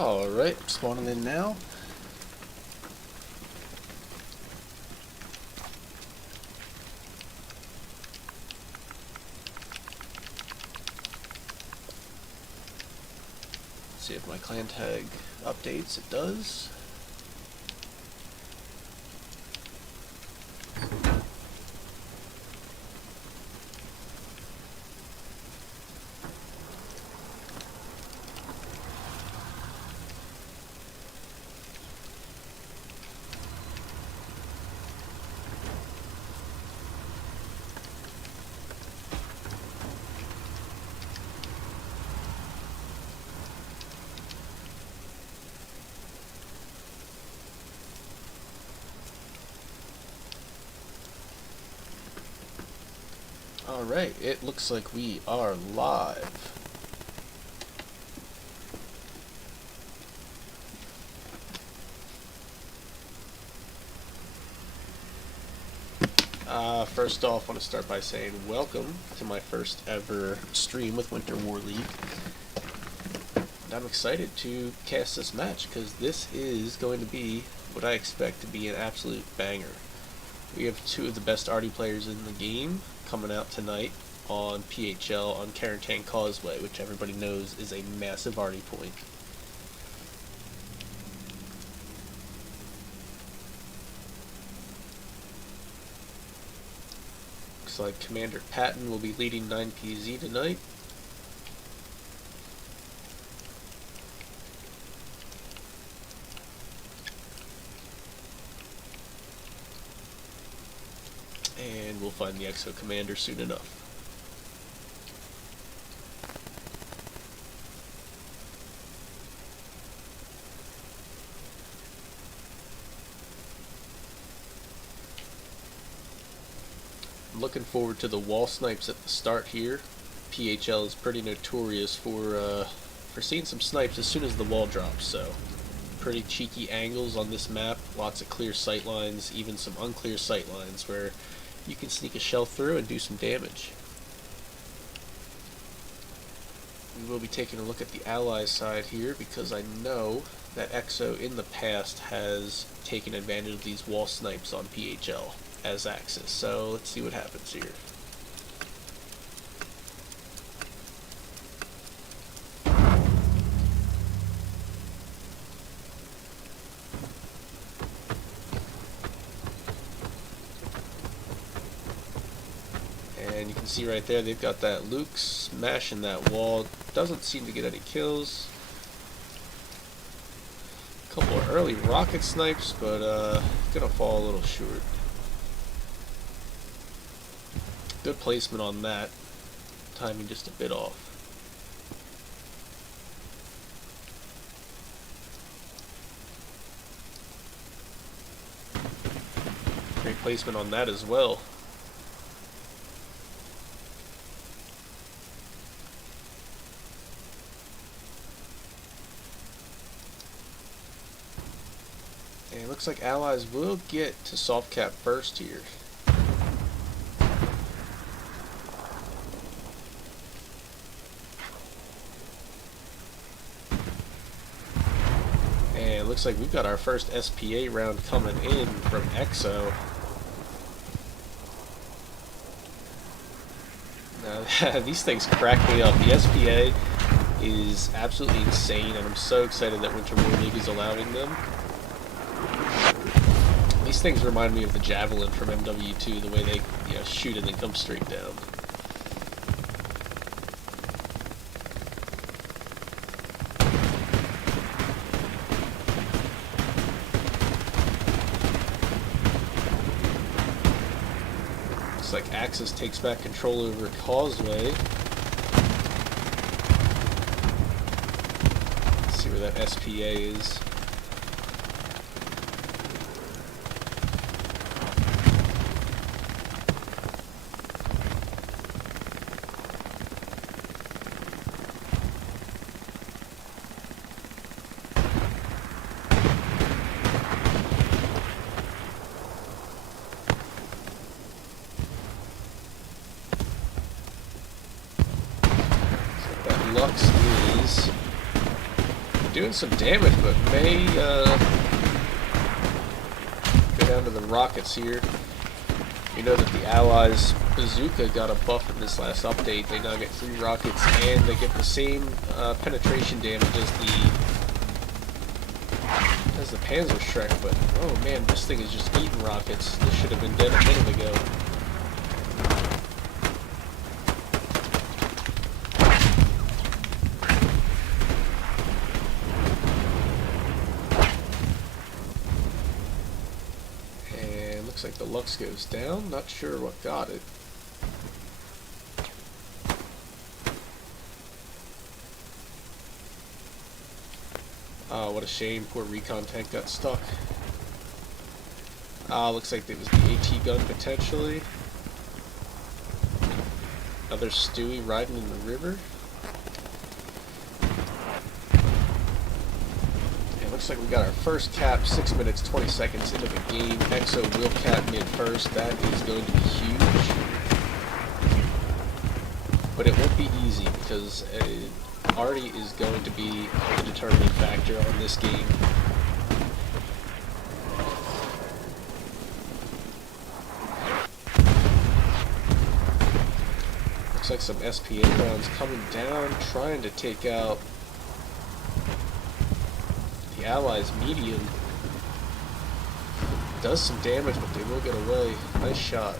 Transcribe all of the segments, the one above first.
Alright, spawning in now. See if my clan tag updates. It does. Alright, it looks like we are live. First off, I want to start by saying welcome to my first ever stream with Winter War League. And I'm excited to cast this match because this is going to be what I expect to be an absolute banger. We have two of the best arty players in the game coming out tonight on PHL on Carentan Causeway, which everybody knows is a massive arty point. Looks like Commander Patton will be leading 9PZ tonight. And we'll find the EXO Commander soon enough. I'm looking forward to the wall snipes at the start here. PHL is pretty notorious for seeing some snipes as soon as the wall drops, so pretty cheeky angles on this map, lots of clear sight lines, even some unclear sight lines where you can sneak a shell through and do some damage. We will be taking a look at the ally side here because I know that EXO in the past has taken advantage of these wall snipes on PHL as Axis. So let's see what happens here. And you can see right there they've got that Luke smashing that wall. Doesn't seem to get any kills. A couple of early rocket snipes, but gonna fall a little short. Good placement on that. Timing just a bit off. Great placement on that as well. And it looks like allies will get to soft cap first here. And it looks like we've got our first SPA round coming in from EXO. Now, these things crack me up. The SPA is absolutely insane, and I'm so excited that Winter War League is allowing them. These things remind me of the Javelin from MW2, the way they shoot and then come straight down. Looks like Axis takes back control over Causeway. Let's see where that SPA is. Lux is doing some damage, but may go down to the rockets here. You know that the Allies' bazooka got a buff in this last update. They now get 3 rockets, and they get the same penetration damage as the Panzerschreck. But oh man, this thing is just eating rockets. This should have been dead a minute ago. Looks like the Lux goes down. Not sure what got it. Oh, what a shame. Poor recon tank got stuck. Looks like it was the AT gun potentially. Another Stewie riding in the river. Looks like we got our first cap 6 minutes 20 seconds into the game. EXO will cap mid first. That is going to be huge. But it won't be easy because Artie is going to be the determining factor on this game. Looks like some SPA rounds coming down, trying to take out the Allies' medium. Does some damage, but they will get away. Nice shot.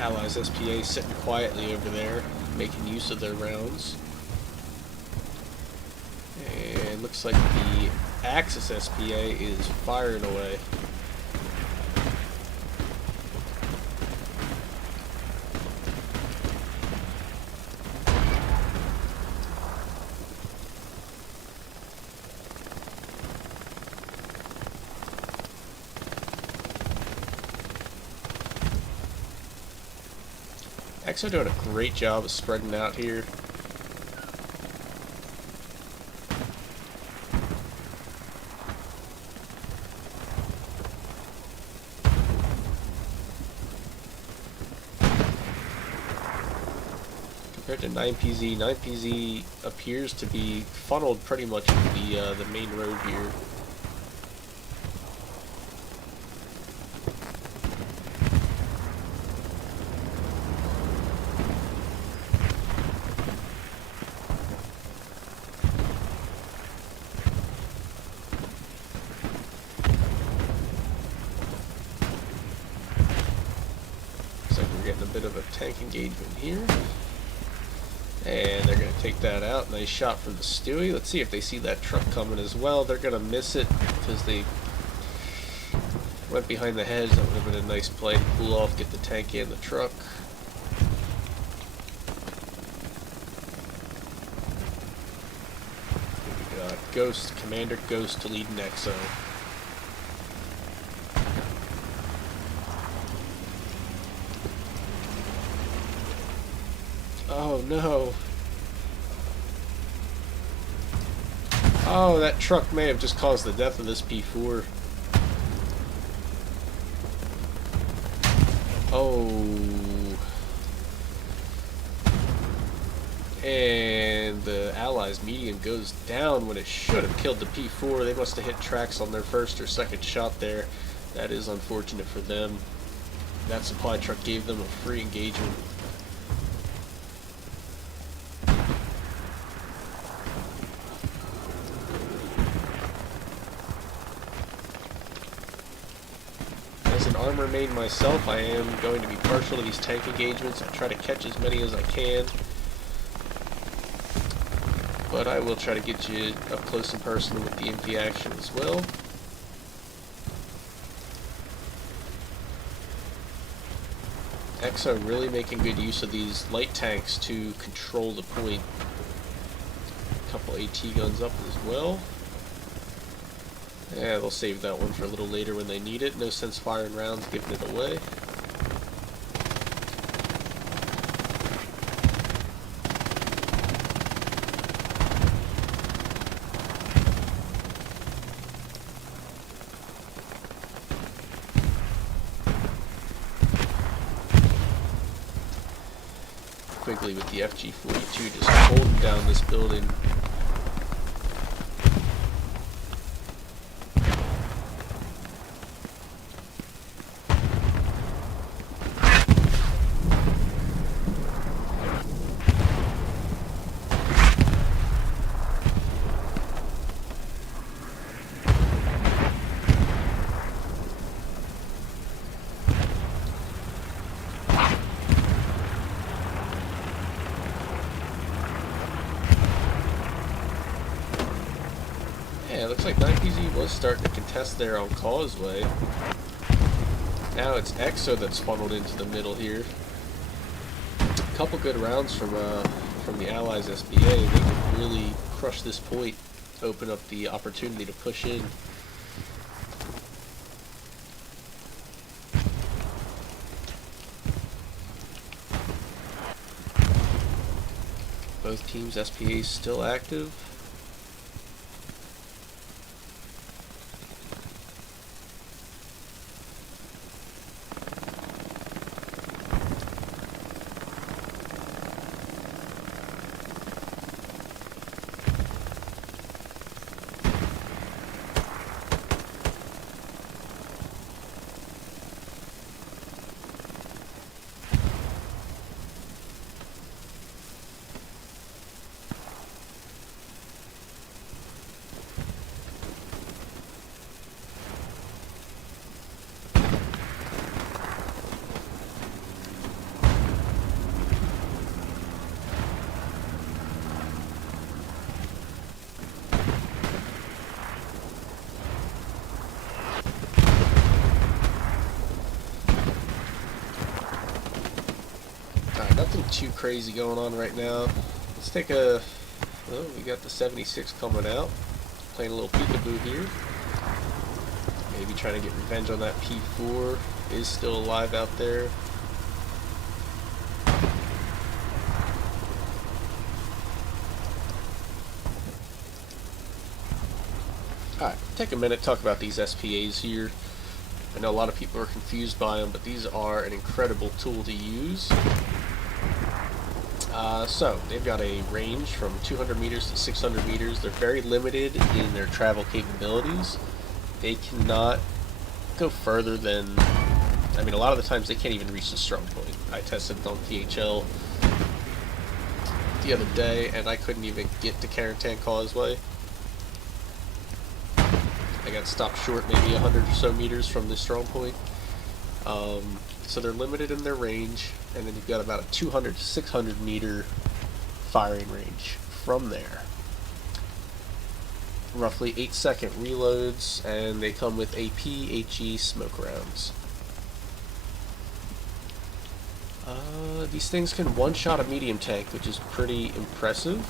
Allies SPA sitting quietly over there, making use of their rounds. And looks like the Axis SPA is firing away. EXO doing a great job of spreading out here. Compared to 9PZ, 9PZ appears to be funneled pretty much into the main road here. Getting a bit of a tank engagement here. And they're going to take that out. Nice shot from the Stewie. Let's see if they see that truck coming as well. They're going to miss it because they went behind the heads. That would have been a nice play to cool off, get the tank and the truck. We got Ghost, Commander Ghost to lead an EXO. Oh no. Oh, that truck may have just caused the death of this P4. Oh. And the Allies' medium goes down when it should have killed the P4. They must have hit tracks on their first or second shot there. That is unfortunate for them. That supply truck gave them a free engagement. As an armor main myself, I am going to be partial to these tank engagements. I try to catch as many as I can, but I will try to get you up close and personal with the MP action as well. EXO really making good use of these light tanks to control the point. A couple AT guns up as well. Yeah, they'll save that one for a little later when they need it. No sense firing rounds, giving it away. specifically with the FG-42 just holding down this building. Yeah, it looks like 9PZ was starting to contest there on Causeway. Now it's EXO that's funneled into the middle here. A couple good rounds from the Allies SBA. They can really crush this point, open up the opportunity to push in. Both teams' SPA still active. Nothing too crazy going on right now. Let's take a... Oh, we got the 76 coming out. Playing a little peekaboo here. Maybe trying to get revenge on that P4. Is still alive out there. Alright, take a minute, talk about these SPAs here. I know a lot of people are confused by them, but these are an incredible tool to use. So, they've got a range from 200 meters to 600 meters. They're very limited in their travel capabilities. They cannot go further than... I mean, a lot of the times they can't even reach the strong point. I tested it on PHL the other day, and I couldn't even get to Carentan Causeway. I got stopped short maybe 100 or so meters from the strong point. So they're limited in their range, and then you've got about a 200 to 600 meter firing range from there. Roughly 8-second reloads, and they come with AP, HE smoke rounds. These things can one-shot a medium tank, which is pretty impressive.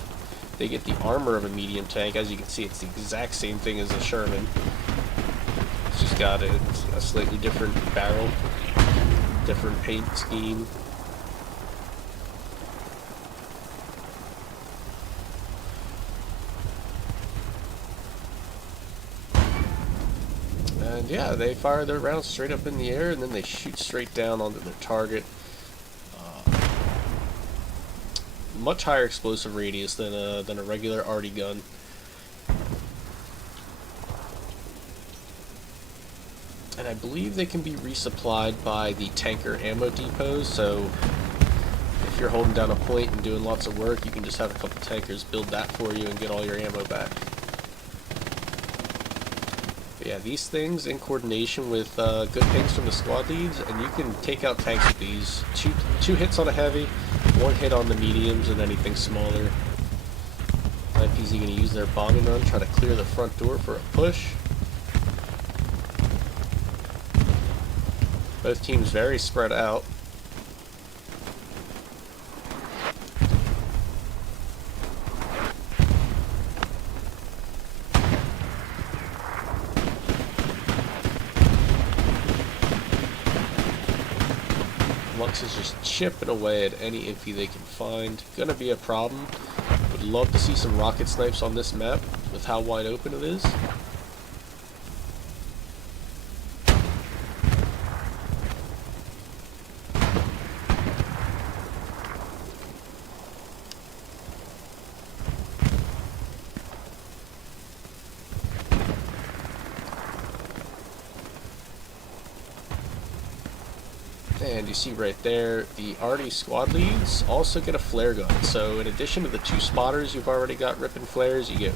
They get the armor of a medium tank. As you can see, it's the exact same thing as a Sherman. It's just got a slightly different barrel, different paint scheme. And yeah, they fire their rounds straight up in the air, and then they shoot straight down onto their target. Much higher explosive radius than a regular arty gun. And I believe they can be resupplied by the tanker ammo depots, so if you're holding down a point and doing lots of work, you can just have a couple tankers build that for you and get all your ammo back. But yeah, these things in coordination with good pings from the squad leads, and you can take out tanks with these. Two hits on a heavy, one hit on the mediums, and anything smaller. 9PZ going to use their bombing run, try to clear the front door for a push. Both teams very spread out. Lux is just chipping away at any infy they can find. Gonna be a problem. Would love to see some rocket snipes on this map with how wide open it is. And you see right there, the arty squad leads also get a flare gun. So in addition to the 2 spotters you've already got ripping flares, you get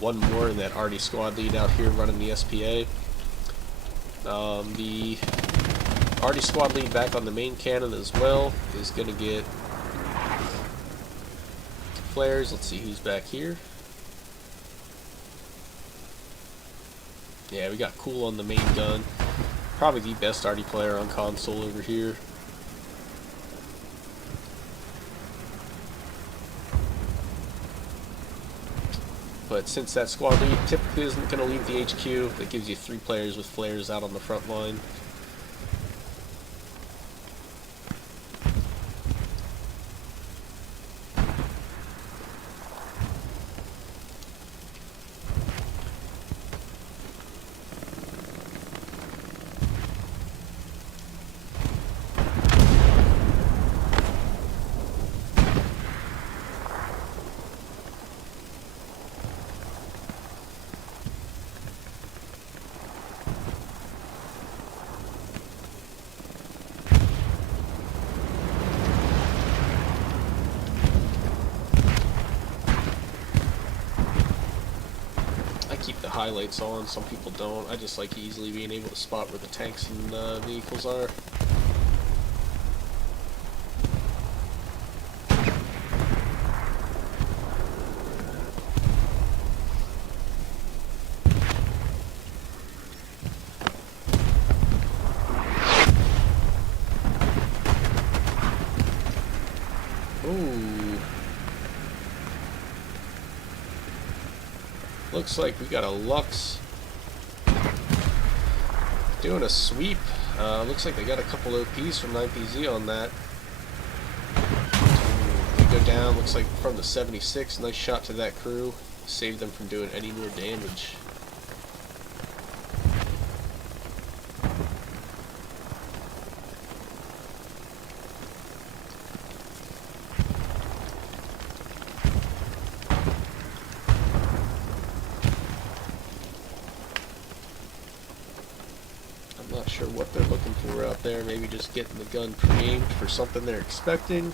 1 more in that arty squad lead out here running the SPA. The arty squad lead back on the main cannon as well is going to get flares. Let's see who's back here. Yeah, we got Cool on the main gun. Probably the best arty player on console over here. But since that squad lead typically isn't going to leave the HQ, that gives you 3 players with flares out on the front line. Keep the highlights on, some people don't. I just like easily being able to spot where the tanks and vehicles are. Ooh. Looks like we got a Lux doing a sweep. Looks like they got a couple OPs from 9PZ on that. They go down, looks like from the 76. Nice shot to that crew. Saved them from doing any more damage. Not sure what they're looking for out there. Maybe just getting the gun pre-aimed for something they're expecting.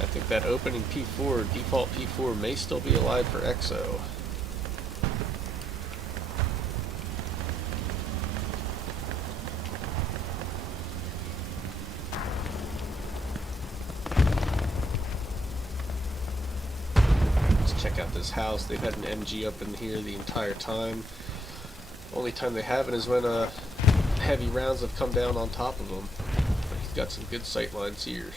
I think that opening P4, default P4, may still be alive for EXO. Let's check out this house. They've had an MG up in here the entire time. Only time they haven't is when heavy rounds have come down on top of them. But he's got some good sight lines here.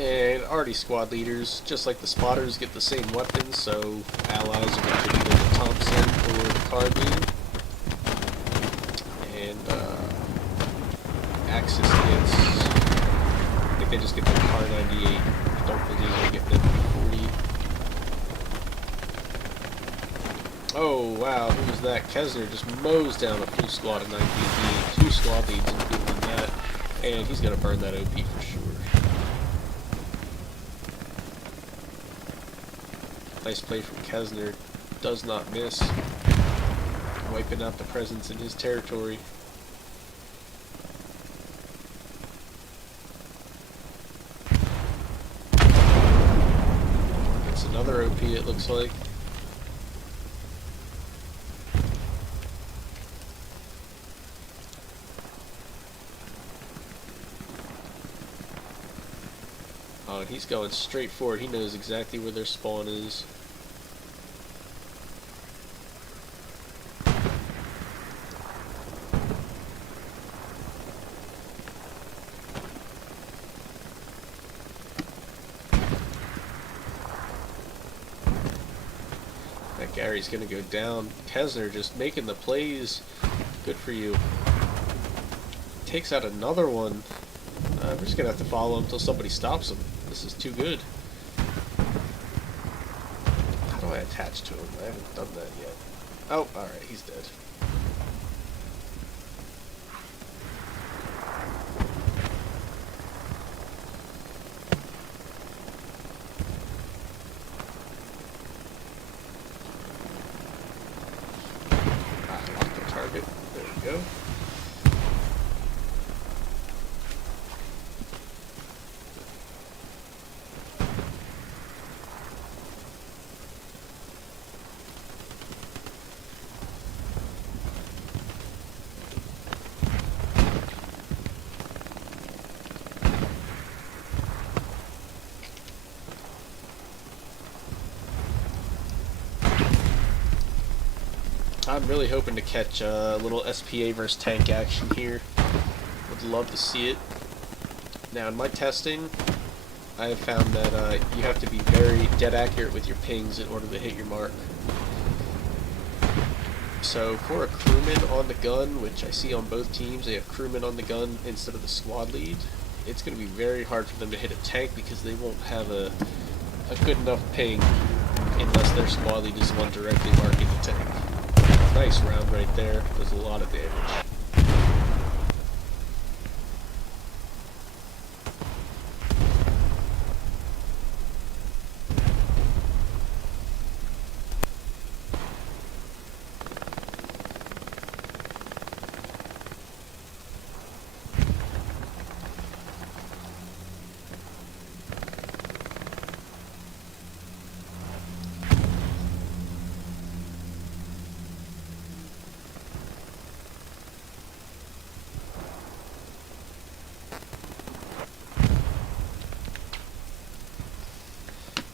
And arty squad leaders, just like the spotters, get the same weapons, so allies are going to get either the Thompson or the carbine. And Axis gets, I think they just get the Car 98. I don't believe they get the MP40. Oh wow, who was that? Kesner just mows down a full squad of 9PZ, 2 squad leads including that, and he's going to burn that OP for sure. Nice play from Kesner, does not miss, wiping out the presence in his territory. It's another OP it looks like. Oh, and he's going straight forward. He knows exactly where their spawn is. That Gary's gonna go down. Kesner just making the plays. Good for you. Takes out another one. We're just gonna have to follow him until somebody stops him. This is too good. How do I attach to him? I haven't done that yet. Oh, alright, he's dead. I locked the target. There we go. I'm really hoping to catch a little SPA versus tank action here. Would love to see it. Now in my testing, I have found that you have to be very dead accurate with your pings in order to hit your mark. So for a crewman on the gun, which I see on both teams, they have crewmen on the gun instead of the squad lead, it's going to be very hard for them to hit a tank because they won't have a good enough ping unless their squad lead is the one directly marking the tank. Nice round right there. Does a lot of damage.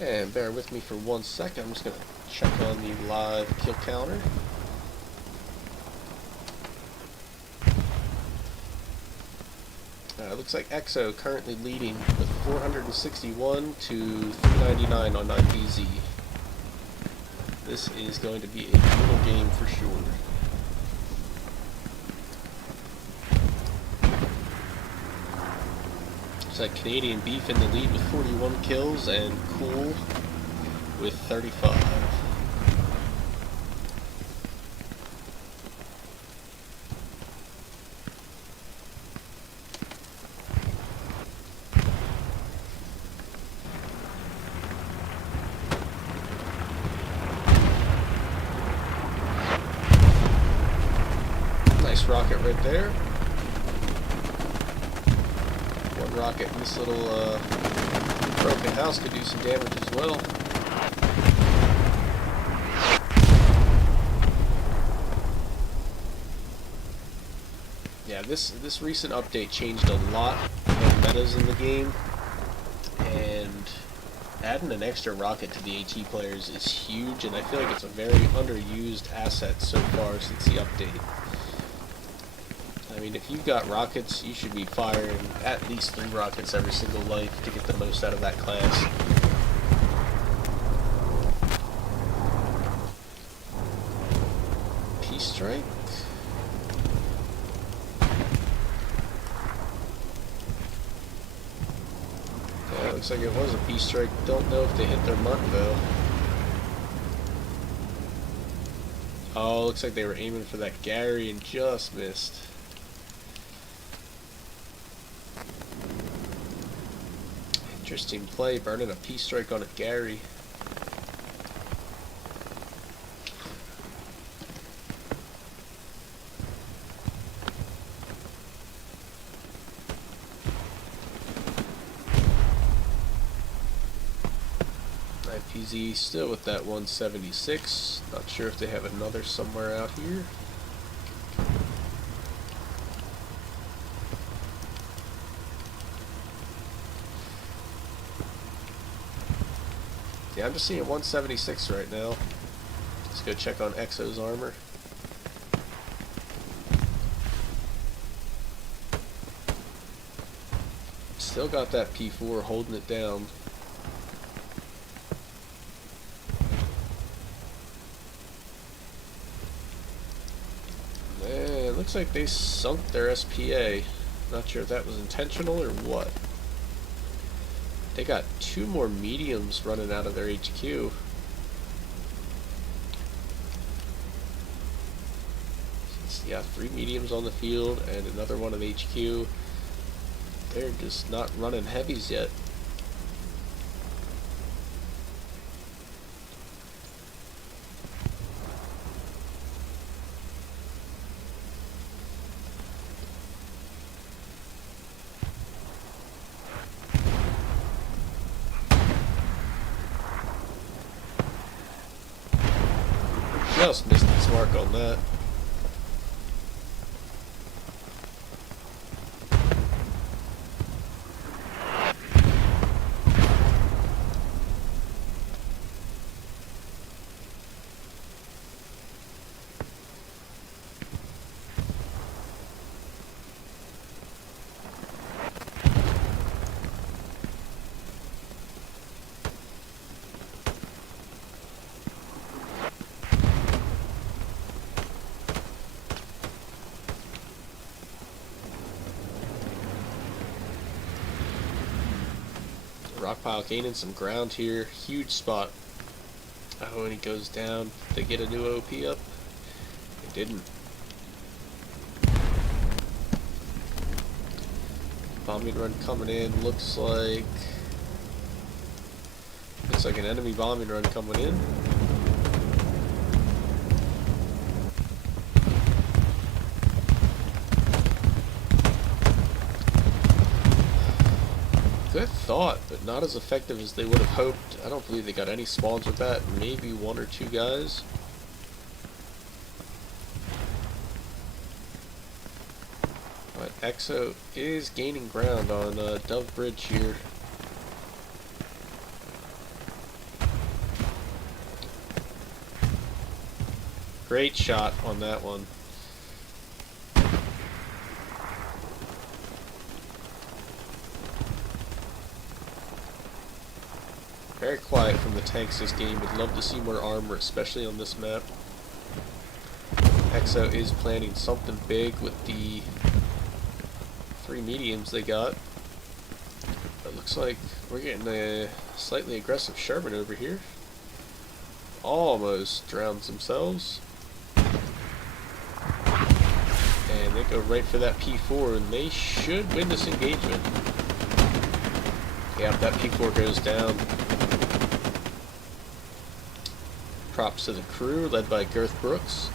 And bear with me for 1 second, I'm just going to check on the live kill counter. Looks like EXO currently leading with 461 to 399 on 9PZ. This is going to be a brutal game for sure. Looks like Canadian Beef in the lead with 41 kills and Cool with 35. Nice rocket right there. One rocket in this little broken house could do some damage as well. Yeah, this recent update changed a lot of metas in the game, and adding an extra rocket to the AT players is huge, and I feel like it's a very underused asset so far since the update. I mean, if you've got rockets, you should be firing at least 3 rockets every single life to get the most out of that class. Peace strike. Yeah, looks like it was a peace strike. Don't know if they hit their mark though. Oh, looks like they were aiming for that Gary and just missed. Interesting play, burning a peace strike on a Gary. IPZ still with that 176. Not sure if they have another somewhere out here. Yeah, I'm just seeing 176 right now. Let's go check on EXO's armor. Still got that P4 holding it down. Man, it looks like they sunk their SPA. Not sure if that was intentional or what. They got 2 more mediums running out of their HQ. Yeah, 3 mediums on the field and another one of HQ. They're just not running heavies yet. Just missed its mark on that. Rock pile gaining some ground here. Huge spot. Oh, and he goes down. They get a new OP up. They didn't. Bombing run coming in. Looks like an enemy bombing run coming in. Good thought, but not as effective as they would have hoped. I don't believe they got any spawns with that. Maybe 1 or 2 guys. But EXO is gaining ground on Dove Bridge here. Great shot on that one. Very quiet from the tanks this game. Would love to see more armor, especially on this map. EXO is planning something big with the 3 mediums they got. But looks like we're getting a slightly aggressive Sherman over here. Almost drowns themselves. And they go right for that P4, and they should win this engagement. Yeah, if that P4 goes down. Props to the crew, led by Girth Brooks.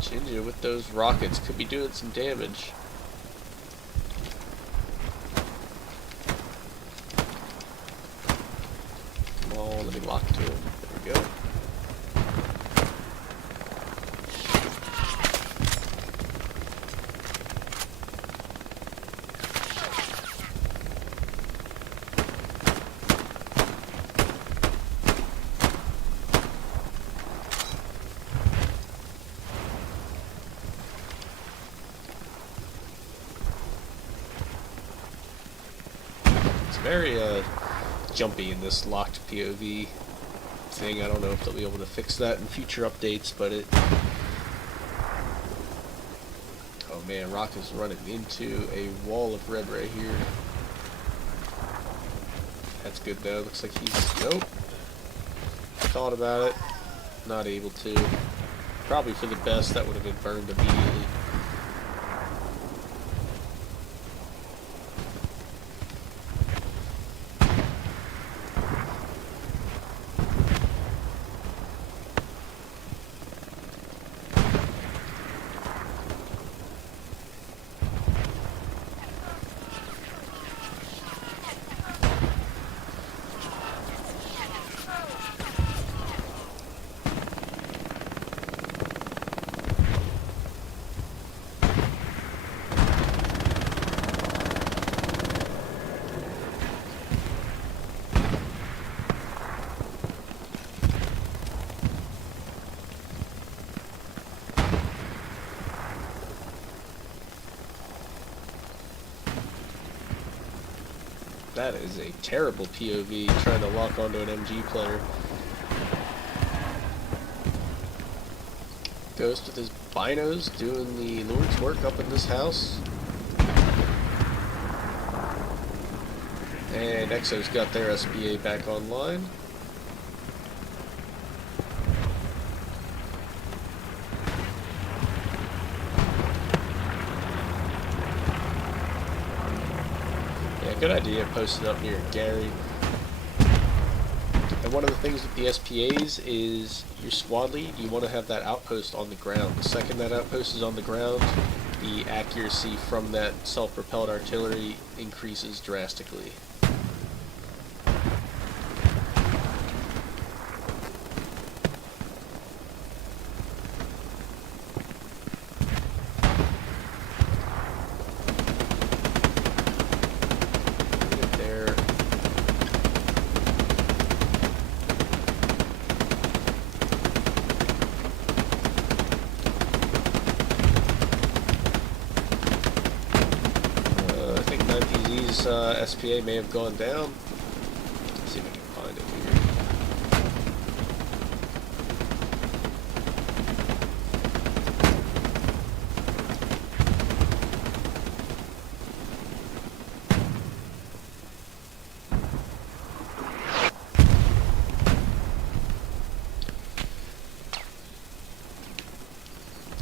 Ginger with those rockets could be doing some damage. Come on, let me lock to him. There we go. Very jumpy in this locked POV thing. I don't know if they'll be able to fix that in future updates, but it... Oh man, Rock is running into a wall of red right here. That's good though. Looks like he's... Nope. Thought about it. Not able to. Probably for the best. That would have been burned immediately. That is a terrible POV, trying to lock onto an MG player. Ghost with his binos doing the Lord's work up in this house. And EXO's got their SBA back online. Good idea, posted up near Gary. And one of the things with the SPAs is your squad lead, you want to have that outpost on the ground. The second that outpost is on the ground, the accuracy from that self-propelled artillery increases drastically. SPA may have gone down. Let's see if I can find it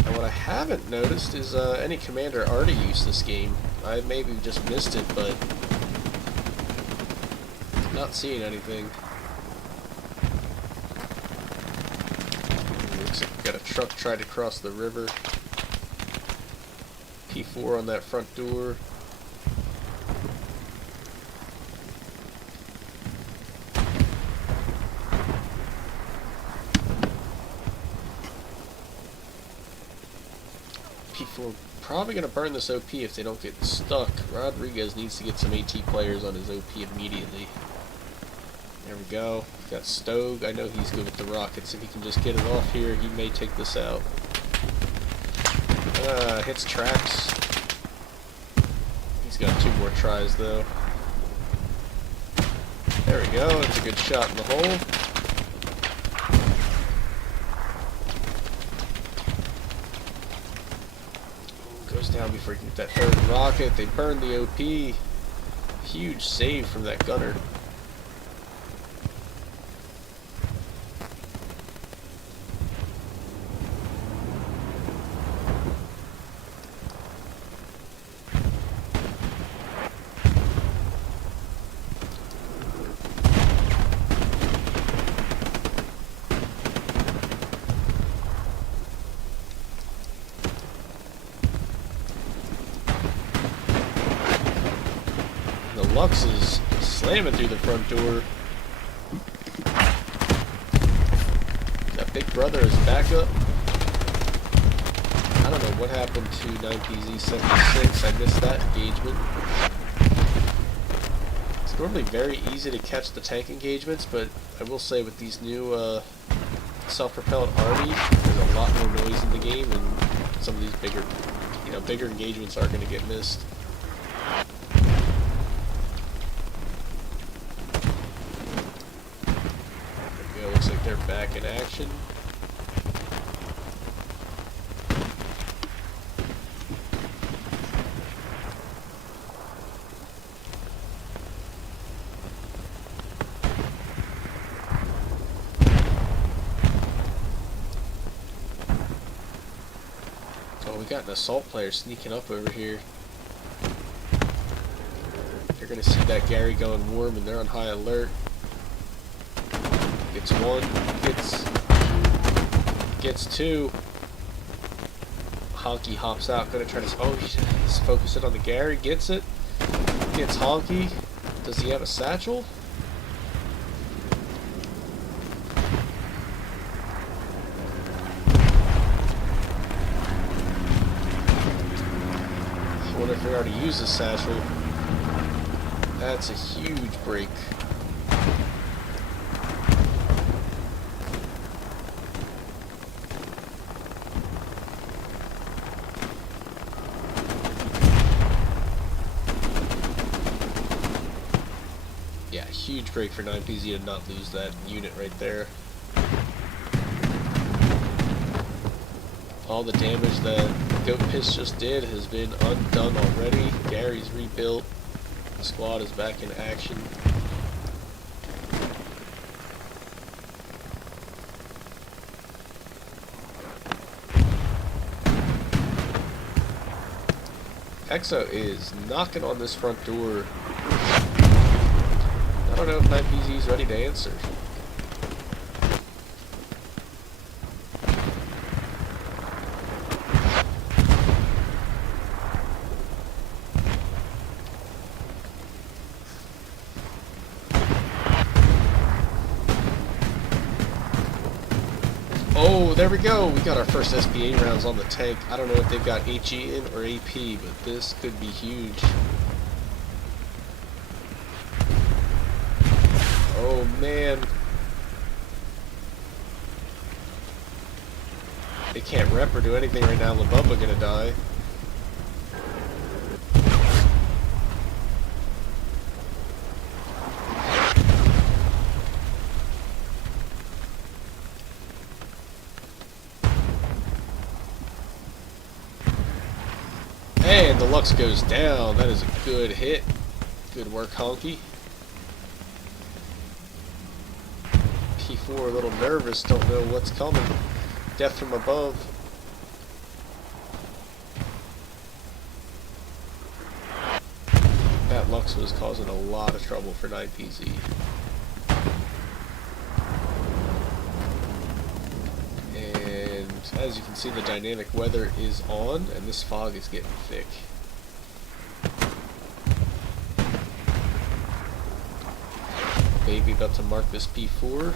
And what I haven't noticed is any commander already used this game. I maybe just missed it, but not seeing anything. Looks like we've got a truck trying to cross the river. P4 on that front door. P4 probably going to burn this OP if they don't get stuck. Rodriguez needs to get some AT players on his OP immediately. There we go. We've got Stogue. I know he's good with the rockets. If he can just get it off here, he may take this out. Hits tracks. He's got 2 more tries, though. There we go. It's a good shot in the hole. Goes down before he can get that 3rd rocket. They burn the OP. Huge save from that gunner. Lux is slamming through the front door. Got Big Brother as backup. I don't know what happened to 9PZ76. I missed that engagement. It's normally very easy to catch the tank engagements, but I will say with these new self-propelled armies, there's a lot more noise in the game, and some of these bigger engagements are going to get missed. Looks like they're back in action. Oh, we got an assault player sneaking up over here. They're gonna see that Gary going warm and they're on high alert. Gets 1, gets 2. Honky hops out, gonna try to, oh, he's focusing on the Gary, gets it. Gets Honky. Does he have a satchel? I wonder if he already used his satchel. That's a huge break. huge break for 9PZ to not lose that unit right there. All the damage that Goat Piss just did has been undone already. Gary's rebuilt. The squad is back in action. EXO is knocking on this front door. I don't know if 9PZ is ready to answer. Oh, there we go. We got our first SPA rounds on the tank. I don't know if they've got HE in or AP, but this could be huge. Oh, man. They can't rep or do anything right now. LaBubba gonna die. And the Lux goes down. That is a good hit. Good work, Honky. P4 a little nervous. Don't know what's coming. Death from above. That Lux was causing a lot of trouble for 9PZ. As you can see, the dynamic weather is on, and this fog is getting thick. Baby about to mark this P4.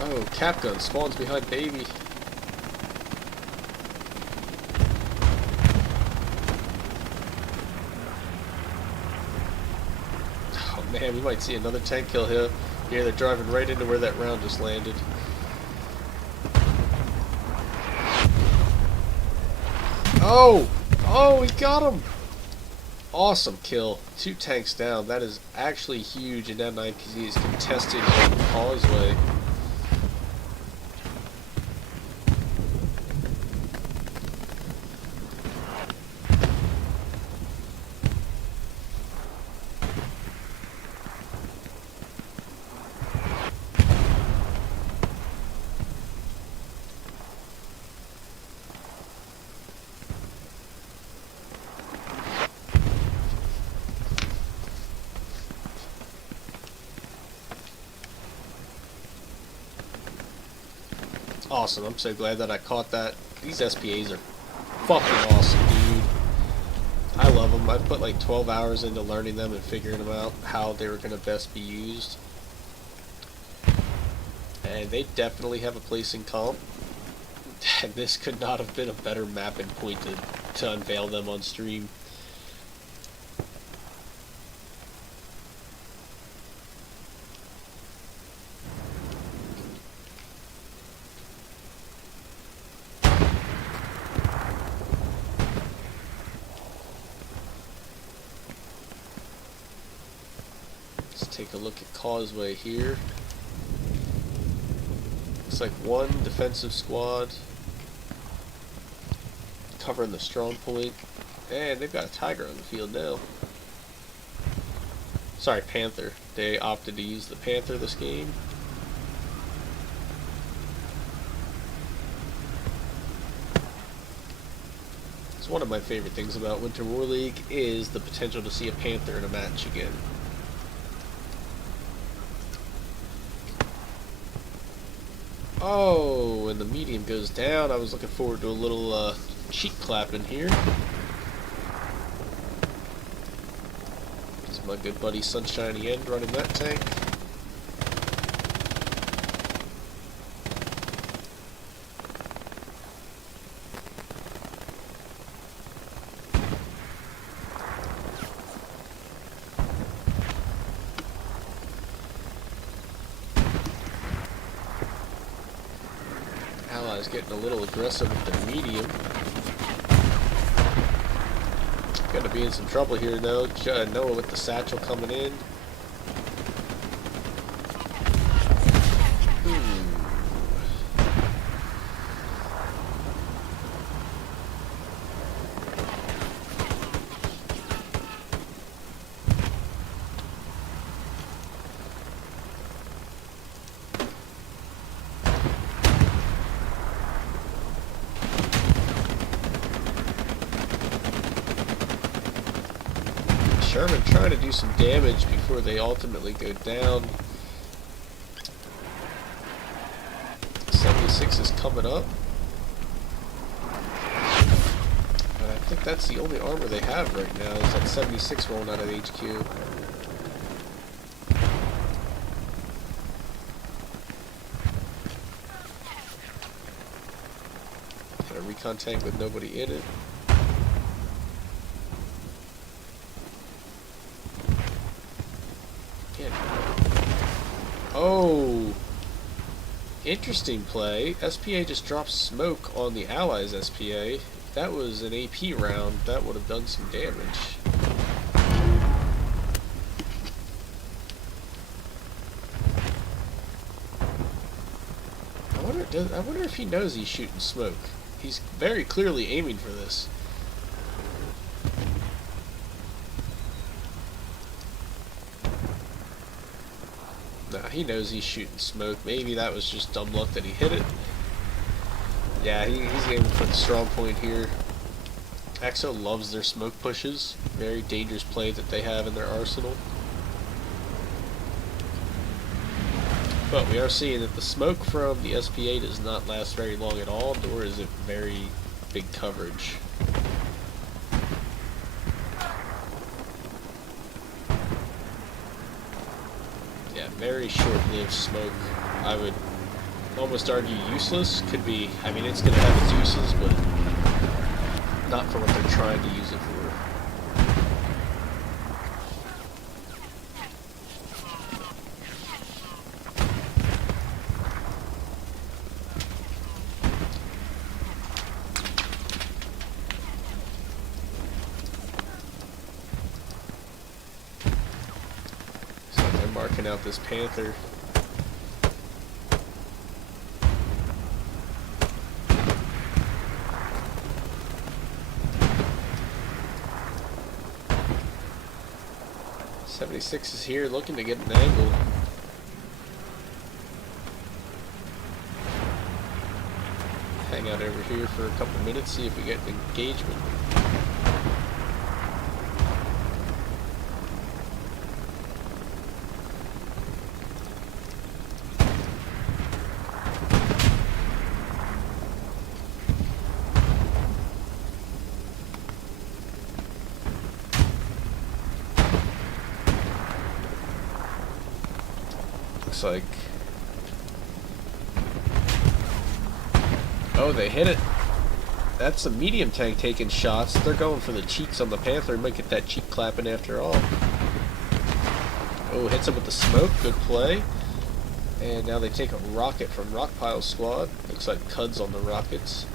Oh, Capgun spawns behind Baby. Man, we might see another tank kill here. Here, they're driving right into where that round just landed. Oh! Oh, we got him! Awesome kill. 2 tanks down. That is actually huge, and now 9PZ is contested on Causeway. Awesome. I'm so glad that I caught that. These SPAs are fucking awesome, dude. I love them. I put like 12 hours into learning them and figuring them out, how they were going to best be used. And they definitely have a place in comp. And this could not have been a better mapping point to unveil them on stream. Take a look at Causeway here. Looks like one defensive squad covering the strong point, and they've got a Tiger on the field now. Sorry, Panther. They opted to use the Panther this game. It's one of my favorite things about Winter War League is the potential to see a Panther in a match again. Oh, and the medium goes down. I was looking forward to a little cheek clapping here. It's my good buddy Sunshiny End running that tank. Allies getting a little aggressive with the medium. Gonna be in some trouble here though. Noah with the satchel coming in. Sherman trying to do some damage before they ultimately go down. 76 is coming up. And I think that's the only armor they have right now, is that 76 rolling out of HQ. Got a recon tank with nobody in it. Oh, interesting play. SPA just dropped smoke on the Allies' SPA. If that was an AP round, that would have done some damage. I wonder if he knows he's shooting smoke. He's very clearly aiming for this. Nah, he knows he's shooting smoke. Maybe that was just dumb luck that he hit it. Yeah, he's aiming for the strong point here. EXO loves their smoke pushes. Very dangerous play that they have in their arsenal. But we are seeing that the smoke from the SPA does not last very long at all, nor is it very big coverage. Very short-lived smoke. I would almost argue useless. Could be, I mean, it's going to have its uses, but not for what they're trying to use it for. Marking out this Panther. .76 is here looking to get an angle. Hang out over here for a couple minutes, see if we get an engagement. Like, oh, they hit it. That's a medium tank taking shots. They're going for the cheeks on the Panther. Might get that cheek clapping after all. Oh, hits him with the smoke. Good play. And now they take a rocket from Rockpile Squad. Looks like Cud's on the rockets.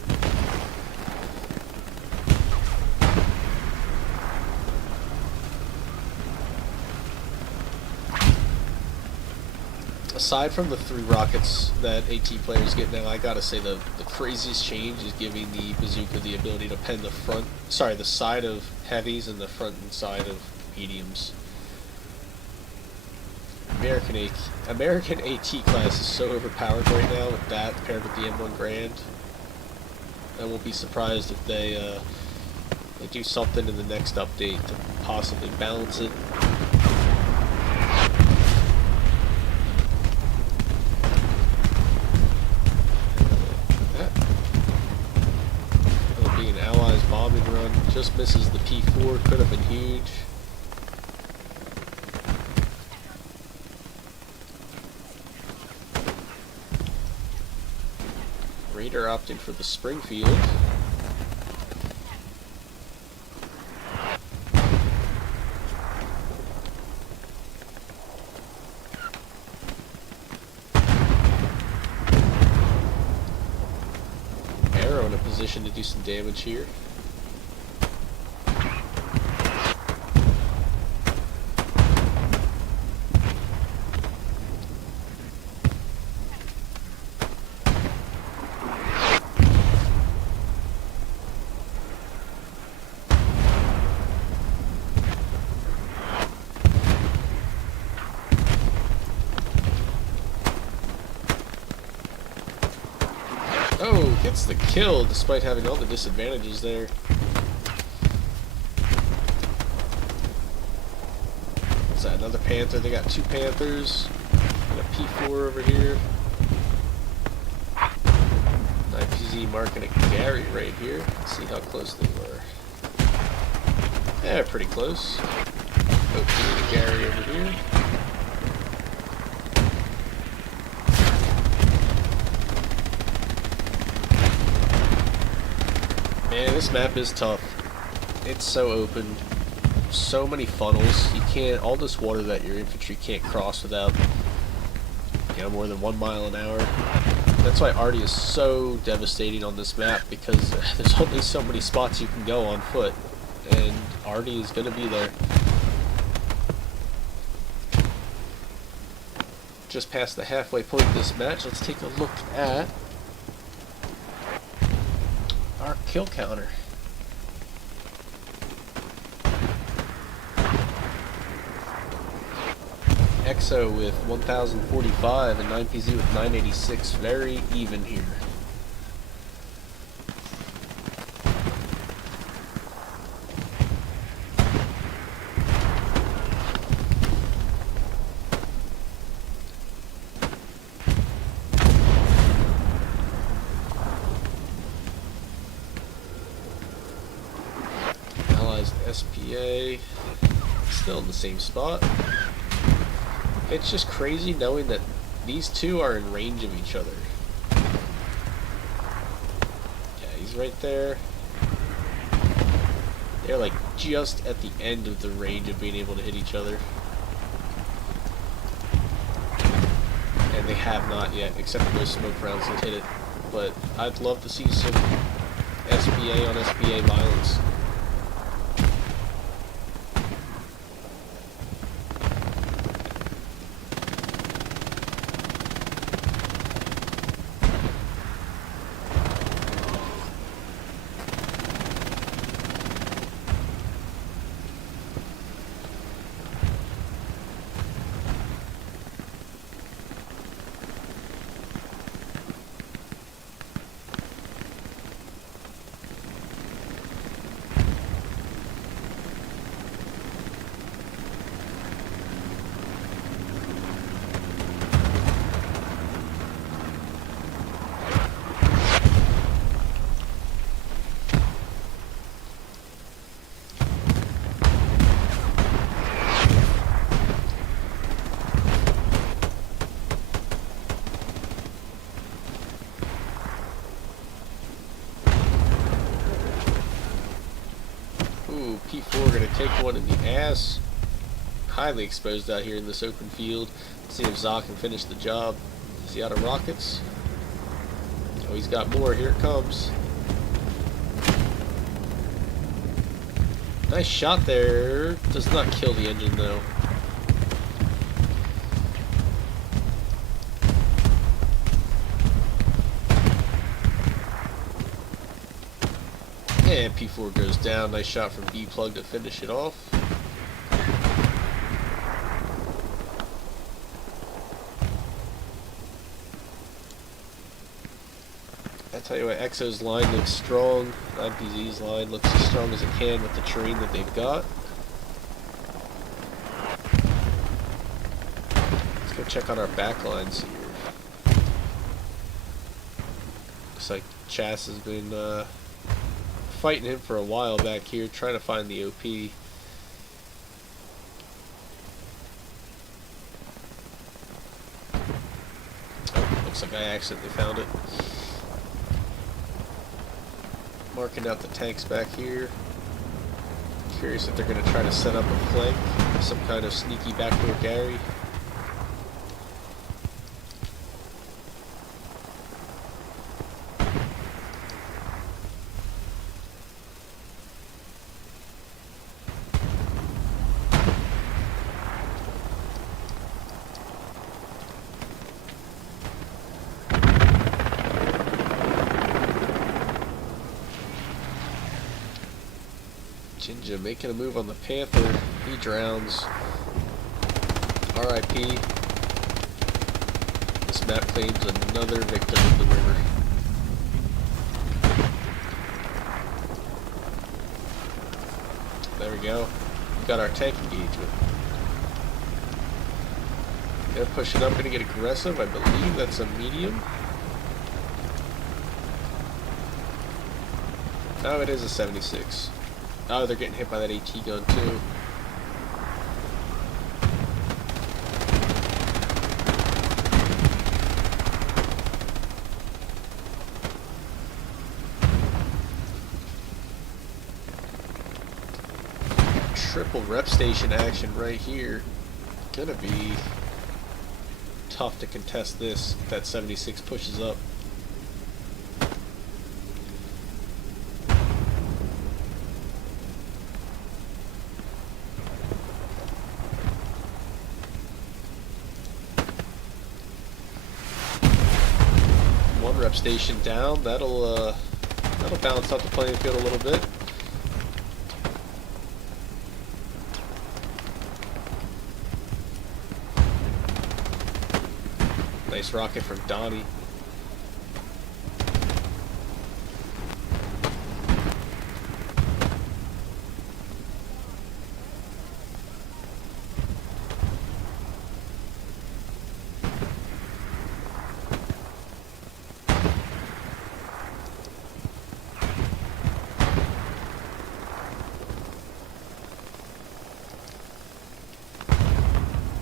Aside from the 3 rockets that AT players get now, I gotta say the craziest change is giving the bazooka the ability to pen the side of heavies and the front and side of mediums. American AT class is so overpowered right now with that paired with the M1 Grand. I won't be surprised if they do something in the next update to possibly balance it. Bombing run, just misses the P4, could have been huge. Raider opting for the Springfield. position to do some damage here. Oh, gets the kill despite having all the disadvantages there. Is that another Panther? They got two Panthers. And a P4 over here. IPZ marking a Gary right here. Let's see how close they were. Yeah, pretty close. OP to Gary over here. Man, this map is tough. It's so open. So many funnels. You can't, all this water that your infantry can't cross without, you know, more than 1 mile an hour. That's why Arty is so devastating on this map, because there's only so many spots you can go on foot. And Arty is going to be there. Just past the halfway point of this match, let's take a look at our kill counter. EXO with 1,045 and 9PZ with 986. Very even here. SPA still in the same spot. It's just crazy knowing that these two are in range of each other. Yeah, he's right there. They're like just at the end of the range of being able to hit each other. And they have not yet, except for those smoke rounds that hit it. But I'd love to see some SPA on SPA violence. Ooh, P4 gonna take one in the ass. Highly exposed out here in this open field. See if Za can finish the job. Is he out of rockets? Oh, he's got more. Here it comes. Nice shot there. Does not kill the engine though. And P4 goes down. Nice shot from B-Plug to finish it off. I tell you what, EXO's line looks strong. IPZ's line looks as strong as it can with the terrain that they've got. Let's go check on our back lines here. Looks like Chas has been fighting him for a while back here, trying to find the OP. Oh, looks like I accidentally found it. Marking out the tanks back here. Curious if they're going to try to set up a flank, some kind of sneaky backdoor Gary. Jinja making a move on the Panther. He drowns. RIP. This map claims another victim in the river. There we go. We got our tank engagement. They're pushing up, gonna get aggressive. I believe that's a medium. Oh, it is a 76. Oh, they're getting hit by that AT gun too. Triple rep station action right here. Gonna be tough to contest this if that 76 pushes up. One rep station down. That'll balance out the playing field a little bit. Nice rocket from Donnie.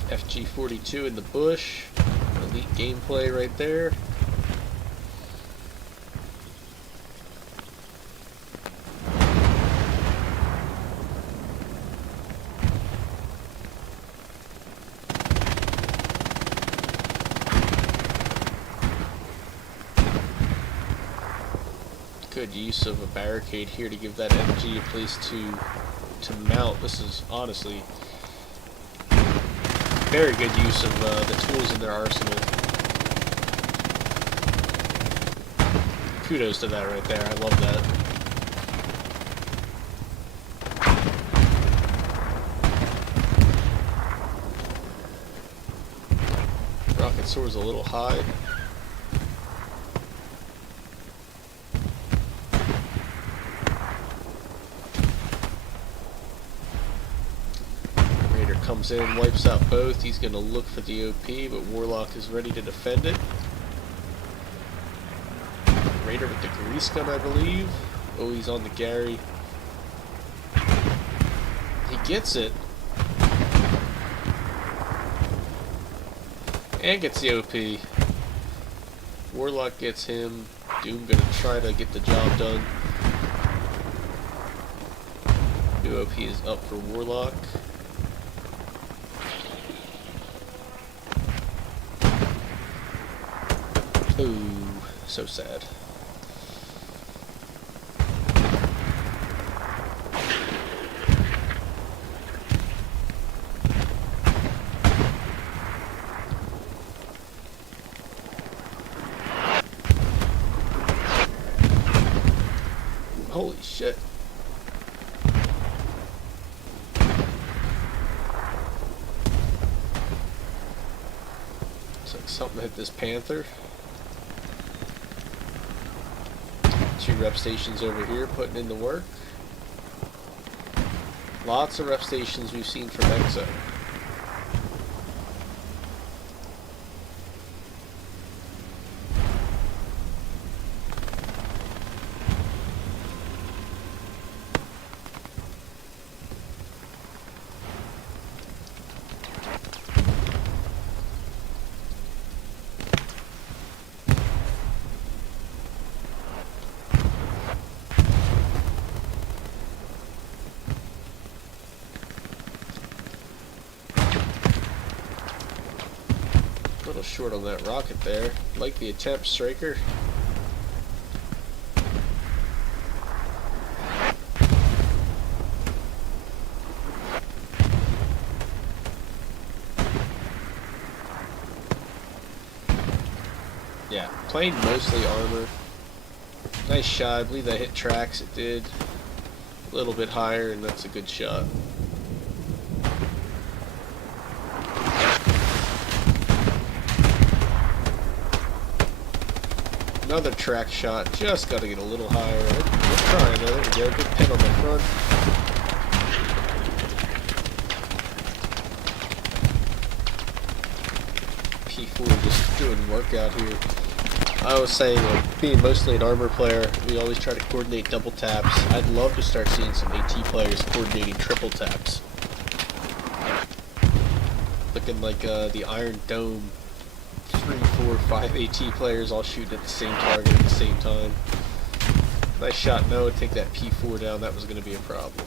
FG42 in the bush. Elite gameplay right there. Good use of a barricade here to give that MG a place to mount. This is honestly very good use of the tools in their arsenal. Kudos to that right there. I love that. Rocket soars a little high. Comes in, wipes out both. He's going to look for the OP, but Warlock is ready to defend it. Raider with the grease gun, I believe. Oh, he's on the Gary. He gets it. And gets the OP. Warlock gets him. Doom going to try to get the job done. New OP is up for Warlock. Ooh, so sad. Holy shit. Looks like something hit this Panther. Two rep stations over here putting in the work. Lots of rep stations we've seen from EXO. A little short on that rocket there. Like the attempt, Striker. Yeah, plane mostly armor. Nice shot. I believe that hit tracks. It did. a little bit higher, and that's a good shot. Another track shot, just got to get a little higher. Let's try another. There we go, good pin on the front. P4 just doing work out here. I was saying, being mostly an armor player, we always try to coordinate double taps. I'd love to start seeing some AT players coordinating triple taps. Looking like the Iron Dome. 3, 4, 5 AT players all shooting at the same target at the same time. Nice shot, no, take that P4 down, that was going to be a problem.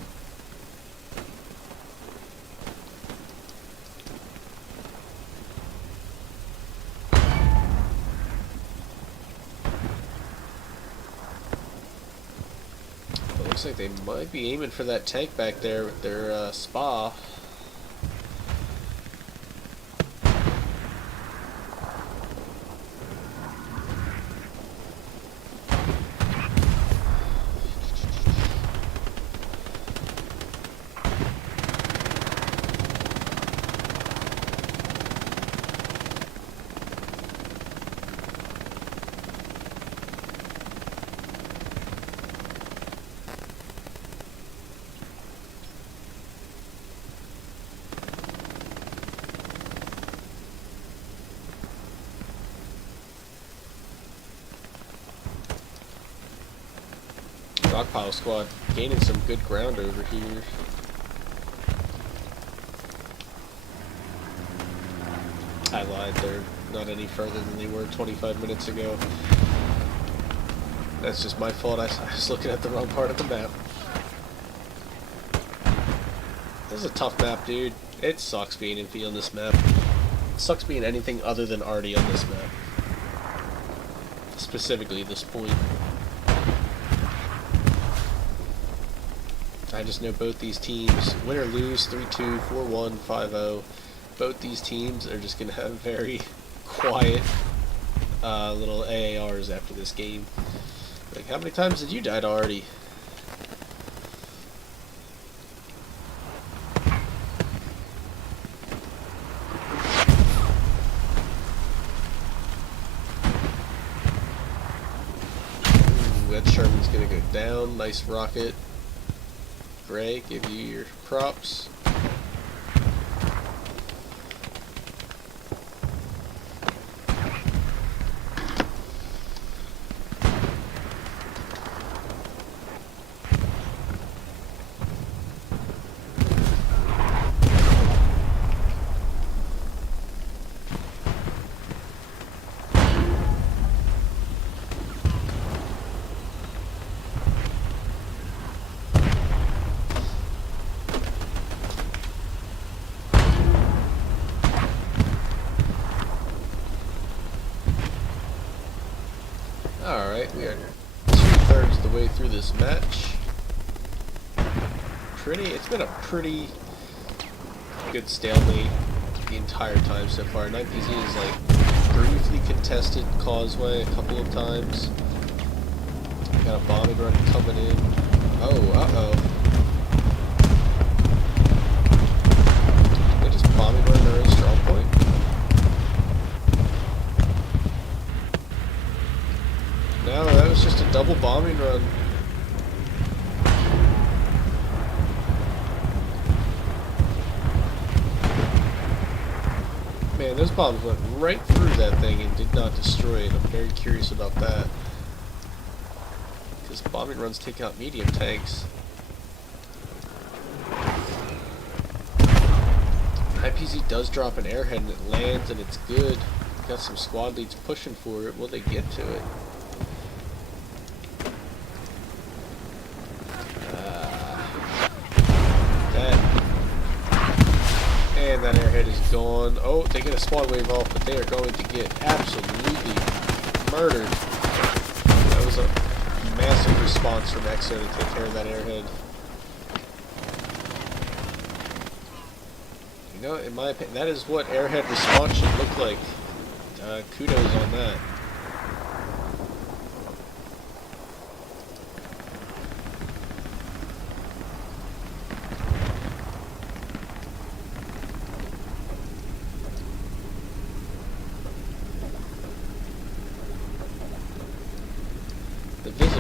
It looks like they might be aiming for that tank back there with their spa. Rockpile squad gaining some good ground over here. I lied, they're not any further than they were 25 minutes ago. That's just my fault, I was looking at the wrong part of the map. This is a tough map, dude. It sucks being Infi on this map. It sucks being anything other than Arty on this map. Specifically this point. I just know both these teams, win or lose, 3-2, 4-1, 5-0, both these teams are just going to have very quiet little AARs after this game. Like, how many times did you die to Arty? Ooh, that Sherman's going to go down, nice rocket. Gray, give you your props. Alright, we are 2/3 of the way through this match. It's been a pretty good stalemate the entire time so far. 9PZ is like briefly contested Causeway a couple of times. Got a bombing run coming in. Oh, uh-oh. They just bombing run their own strong point. No, that was just a double bombing run. Man, those bombs went right through that thing and did not destroy it. I'm very curious about that. Because bombing runs take out medium tanks. IPZ does drop an airhead and it lands and it's good. Got some squad leads pushing for it. Will they get to it? And that airhead is gone. Oh, they get a squad wave off, but they are going to get absolutely murdered. That was a massive response from EXO to take care of that airhead. You know, in my opinion, that is what airhead response should look like. Kudos on that.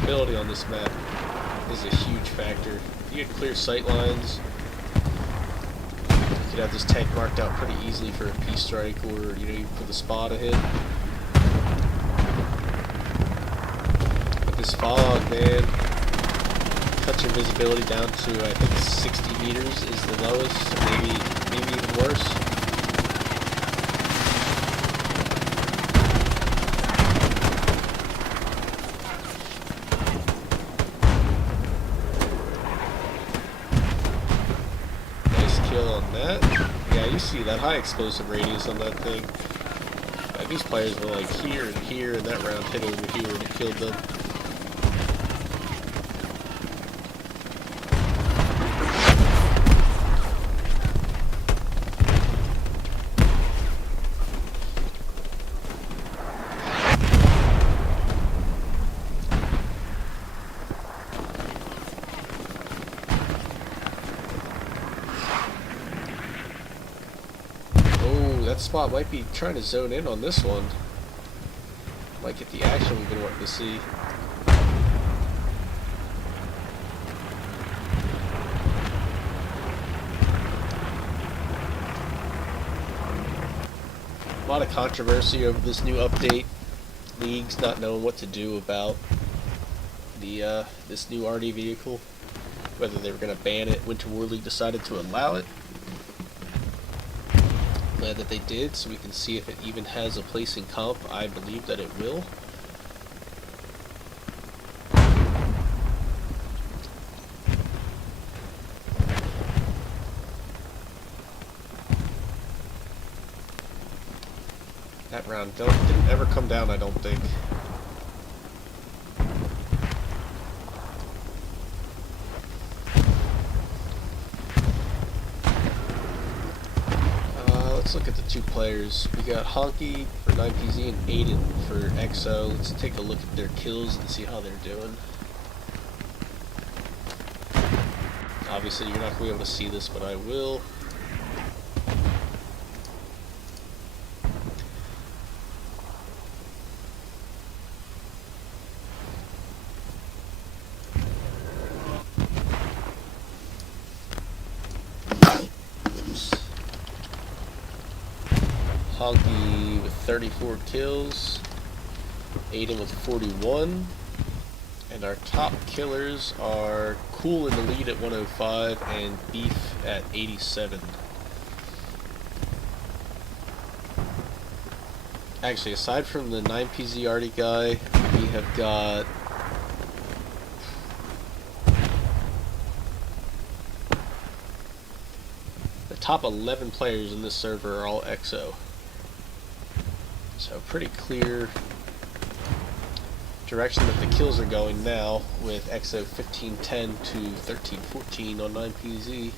visibility on this map is a huge factor. If you get clear sight lines, you could have this tank marked out pretty easily for a P strike, or you put the spot a hit. But this fog, man, cuts your visibility down to I think 60 meters is the lowest, or maybe even worse. On that. Yeah, you see that high explosive radius on that thing. These players were like here and here, and that round hit over here and it killed them. That spot might be trying to zone in on this one. Might get the action we've been wanting to see. A lot of controversy over this new update. Leagues not knowing what to do about the this new RD vehicle. Whether they were going to ban it. Winter War League decided to allow it. Glad that they did, so we can see if it even has a place in comp. I believe that it will. That round didn't ever come down, I don't think. Let's look at the two players. We got Honky for 9PZ and Aiden for EXO. Let's take a look at their kills and see how they're doing. Obviously, you're not going to be able to see this, but I will. Honky with 34 kills, Aiden with 41, and our top killers are Cool in the lead at 105 and Beef at 87. Actually, aside from the 9PZ Arty guy, we have got the top 11 players in this server are all EXO. So pretty clear direction that the kills are going now, with EXO 1510 to 1314 on 9PZ.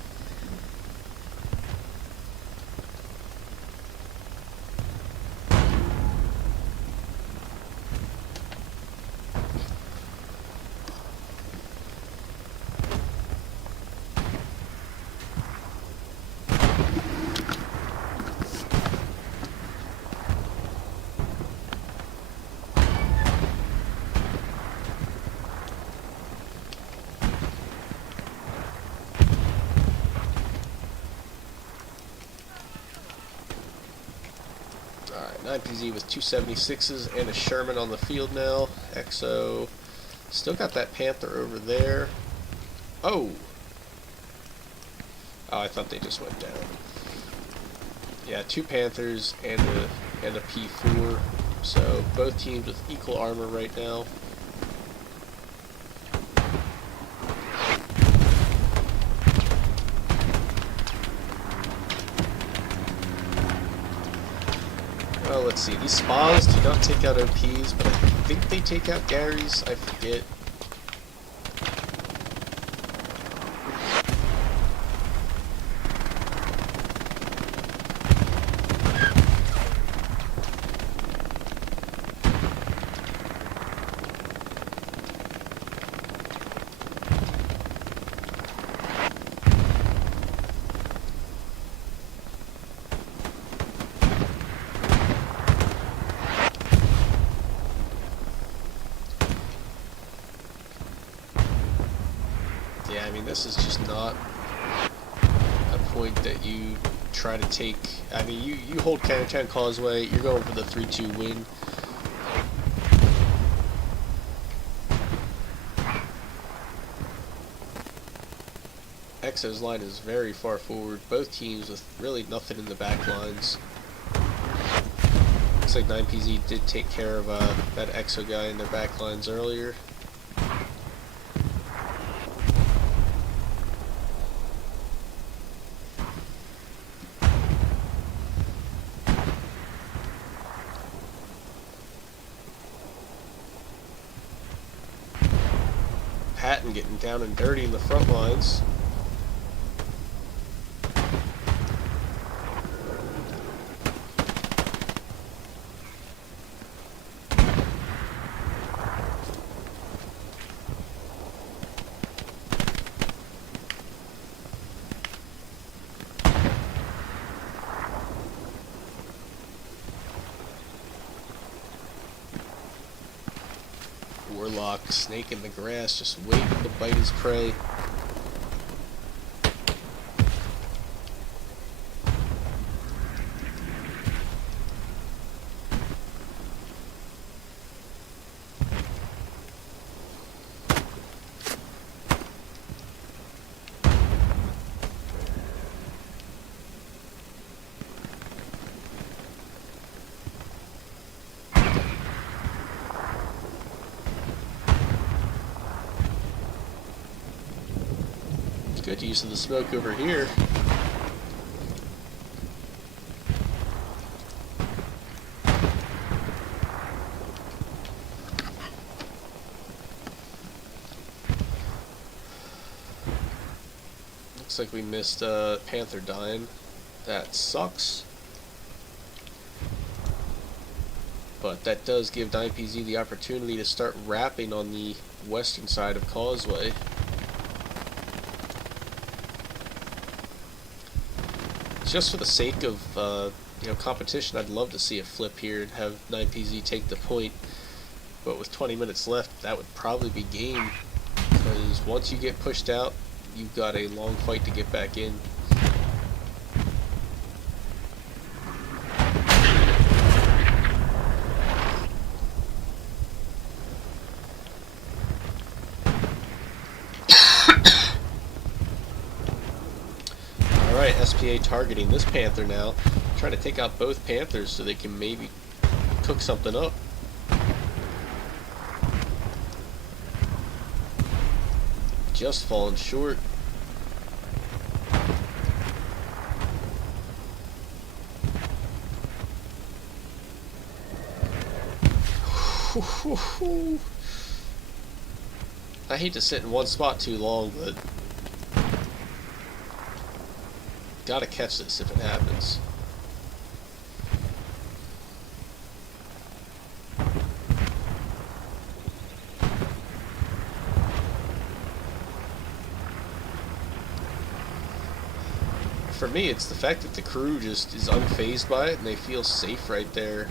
Alright, 9PZ with 276s and a Sherman on the field now. EXO still got that Panther over there. Oh! Oh, I thought they just went down. Yeah, 2 Panthers and a P4. So both teams with equal armor right now. Well, let's see. These spas do not take out OPs, but I think they take out Gary's. I forget. mean, this is just not a point that you try to take. I mean, you hold Carentan Causeway, you're going for the 3-2 win. EXO's line is very far forward, both teams with really nothing in the back lines. Looks like 9PZ did take care of that EXO guy in their back lines earlier. Patton getting down and dirty in the front lines. Warlock, snake in the grass, just waiting to bite his prey. Good use of the smoke over here. Looks like we missed Panther dying. That sucks. But that does give 9PZ the opportunity to start wrapping on the western side of Causeway. Just for the sake of competition, I'd love to see a flip here and have 9PZ take the point. But with 20 minutes left, that would probably be game. Because once you get pushed out, you've got a long fight to get back in. SPA targeting this Panther now, trying to take out both Panthers so they can maybe cook something up. Just falling short. I hate to sit in one spot too long, but gotta catch this if it happens. For me, it's the fact that the crew just is unfazed by it and they feel safe right there.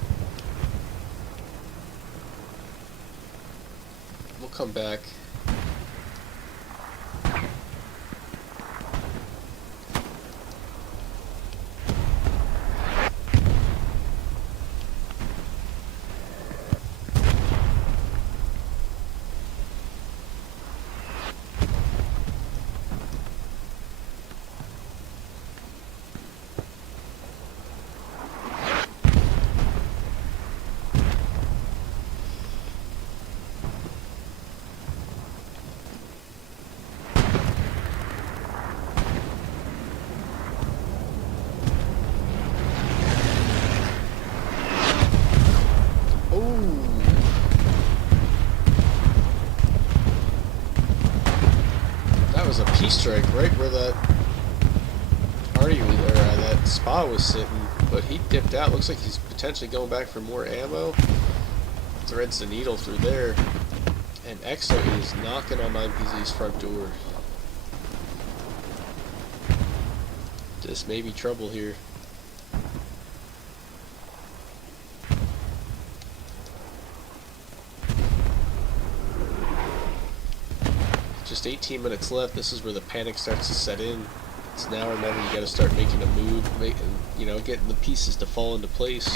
We'll come back. A P strike right where that that spa was sitting, but he dipped out. Looks like he's potentially going back for more ammo. Threads the needle through there, and EXO is knocking on 9PZ's front door. This may be trouble here. just 18 minutes left. This is where the panic starts to set in. It's now or never. You got to start making a move, getting the pieces to fall into place.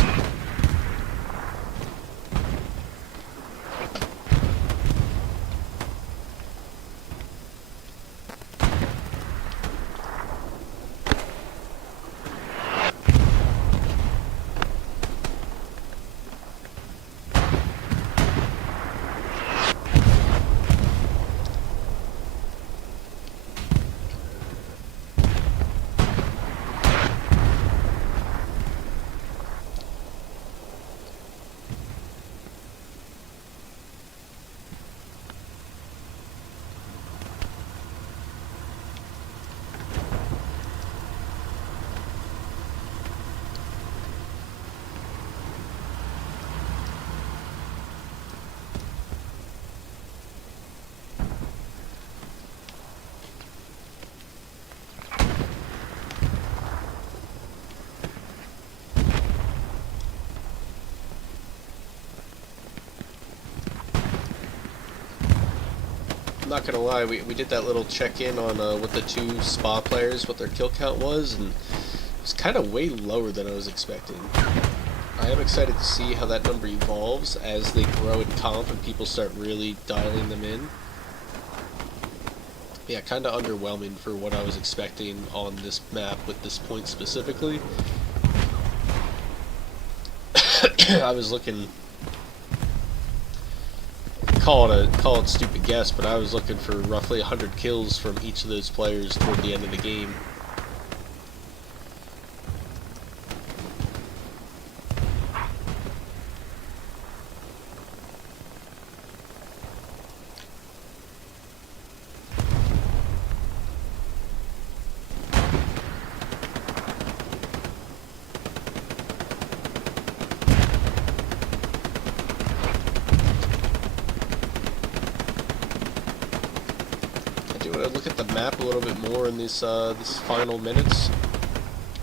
I'm not gonna lie, we did that little check-in on what the two spa players, what their kill count was, and it's kind of way lower than I was expecting. I am excited to see how that number evolves as they grow in comp and people start really dialing them in. Yeah, kind of underwhelming for what I was expecting on this map with this point specifically. I was looking... Call it stupid guess, but I was looking for roughly 100 kills from each of those players toward the end of the game. Look at the map a little bit more in this final minutes.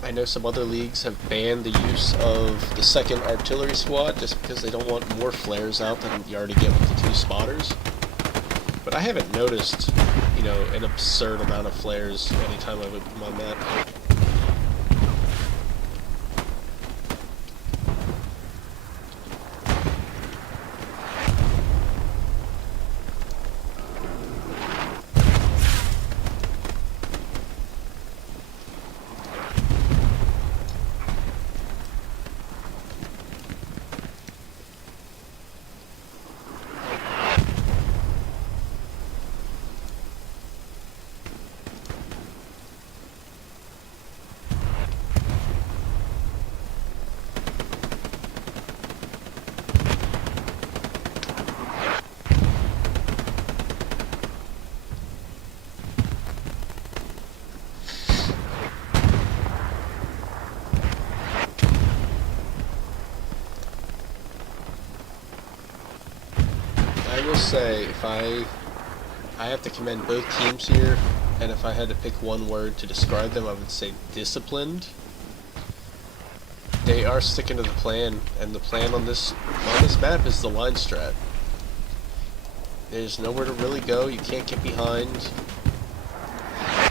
I know some other leagues have banned the use of the second artillery squad just because they don't want more flares out than you already get with the two spotters. But I haven't noticed, an absurd amount of flares anytime I've opened my map. I will say, if I have to commend both teams here, and if I had to pick one word to describe them, I would say disciplined. They are sticking to the plan, and the plan on this map is the line strat. There's nowhere to really go. You can't get behind.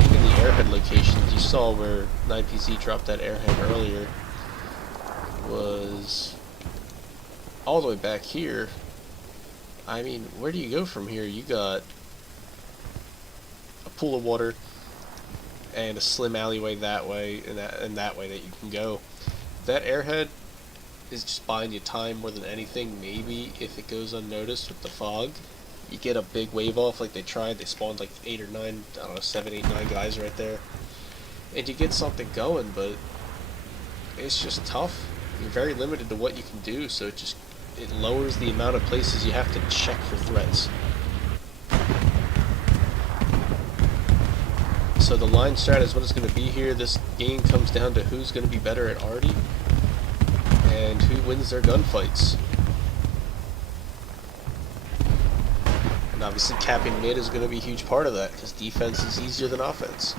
Even the airhead locations you saw where 9PZ dropped that airhead earlier was all the way back here. I mean, where do you go from here? You got a pool of water and a slim alleyway that way, and that way that you can go. That airhead is just buying you time more than anything. Maybe if it goes unnoticed with the fog, you get a big wave off like they tried. They spawned like 8 or 9, I don't know, 7, 8, 9 guys right there, and you get something going. But it's just tough. You're very limited to what you can do, so it lowers the amount of places you have to check for threats. So the line strat is what it's going to be here. This game comes down to who's going to be better at arty and who wins their gunfights. And obviously capping mid is going to be a huge part of that, because defense is easier than offense.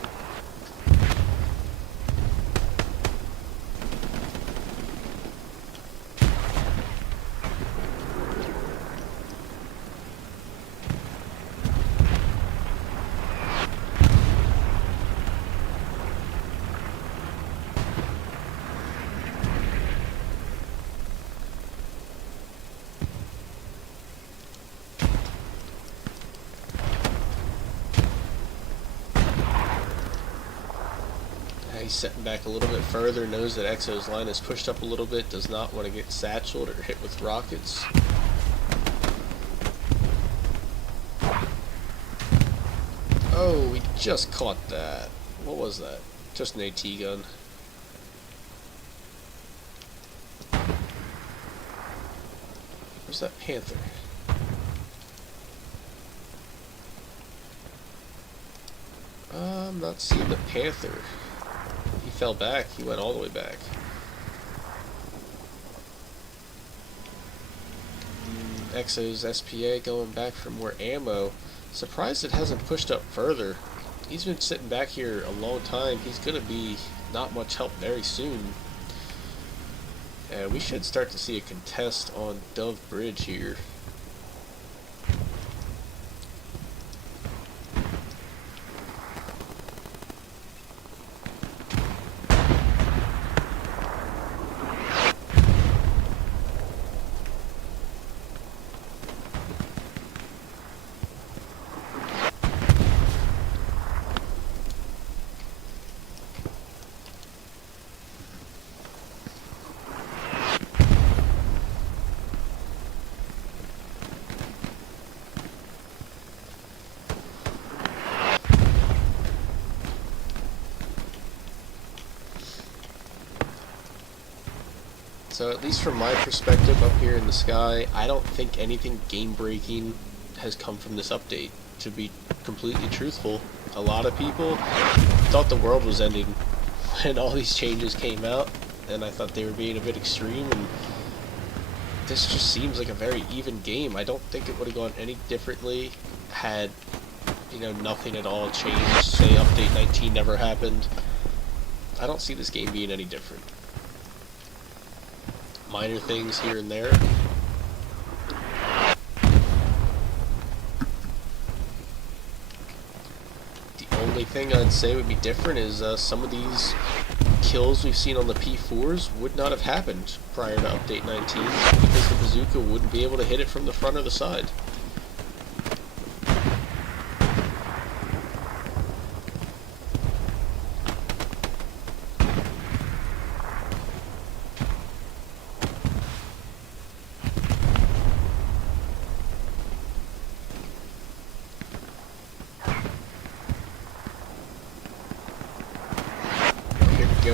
He's setting back a little bit further, knows that EXO's line is pushed up a little bit, does not want to get satcheled or hit with rockets. Oh, we just caught that. What was that? Just an AT gun. Where's that Panther? I'm not seeing the Panther. He fell back. He went all the way back. EXO's SPA going back for more ammo. Surprised it hasn't pushed up further. He's been sitting back here a long time. He's going to be not much help very soon. And we should start to see a contest on Dove Bridge here. So at least from my perspective up here in the sky, I don't think anything game-breaking has come from this update, to be completely truthful. A lot of people thought the world was ending when all these changes came out, and I thought they were being a bit extreme, and this just seems like a very even game. I don't think it would have gone any differently had, nothing at all changed, say update 19 never happened. I don't see this game being any different. Minor things here and there. The only thing I'd say would be different is some of these kills we've seen on the P4s would not have happened prior to update 19 because the bazooka wouldn't be able to hit it from the front or the side.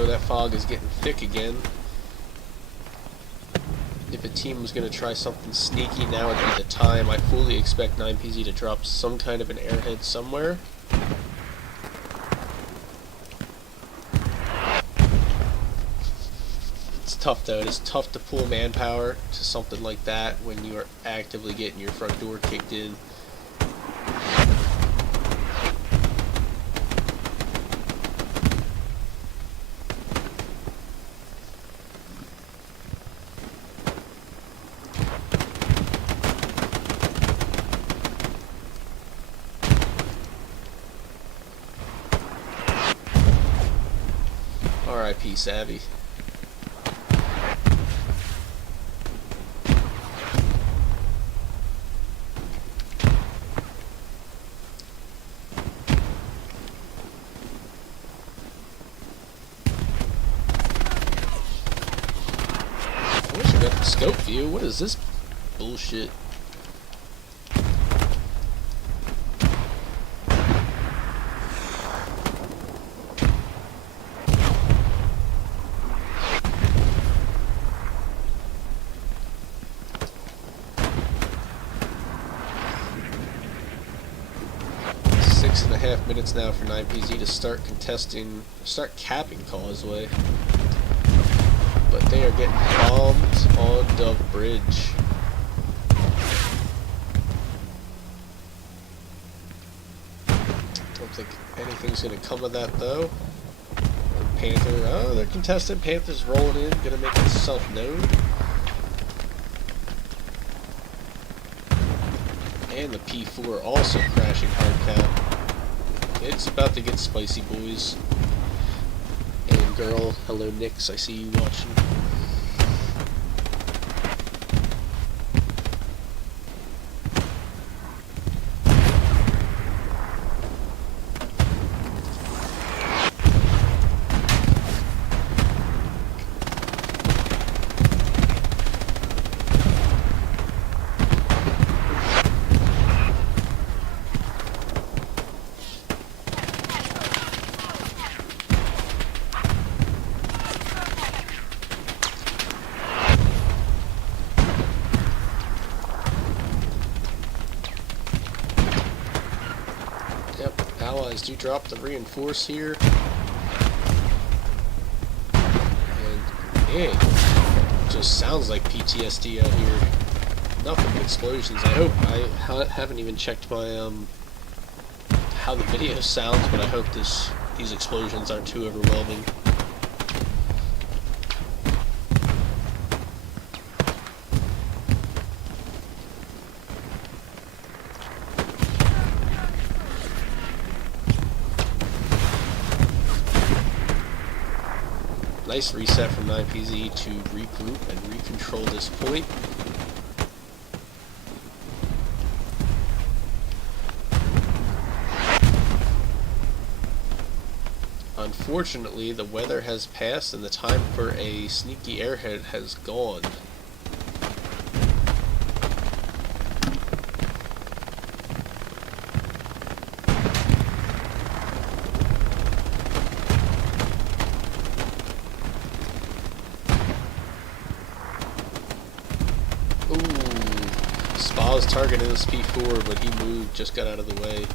That fog is getting thick again. If a team was going to try something sneaky, now would be the time. I fully expect 9PZ to drop some kind of an airhead somewhere. It's tough though. It is tough to pull manpower to something like that when you are actively getting your front door kicked in. R.I.P. Savvy. I wish I got the scope view. What is this bullshit? 6.5 minutes now for 9PZ to start capping Causeway. But they are getting bombed on Dove Bridge. Don't think anything's going to come of that though. Panther, oh, they're contested. Panther's rolling in, going to make itself known. And the P4 also crashing hard cap. It's about to get spicy, boys. And girl, hello Nix, I see you watching. Allies do drop the reinforce here. And it just sounds like PTSD out here. Nothing but explosions. I hope, I haven't even checked my, how the video sounds, but I hope these explosions aren't too overwhelming. Nice reset from 9PZ to regroup and recontrol this point. Unfortunately, the weather has passed and the time for a sneaky airhead has gone. Spa's targeting this P4, but he moved, just got out of the way.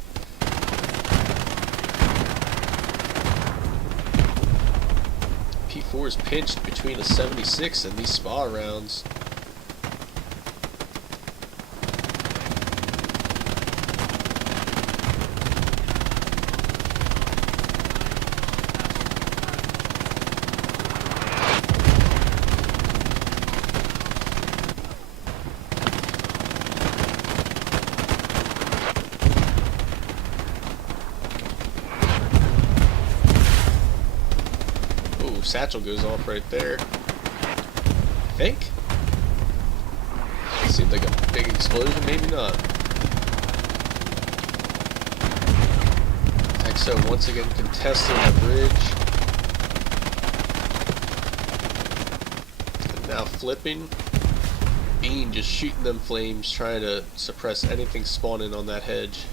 P4 is pinched between a 76 and these Spa rounds. Satchel goes off right there. I think. Seemed like a big explosion, maybe not. EXO once again contesting the bridge. And now flipping. Bean just shooting them flames, trying to suppress anything spawning on that hedge.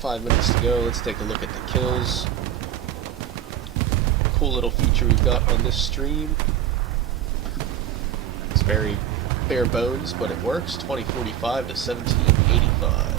Five minutes to go. Let's take a look at the kills. Cool little feature we've got on this stream. It's very bare bones, but it works. 2045 to 1785.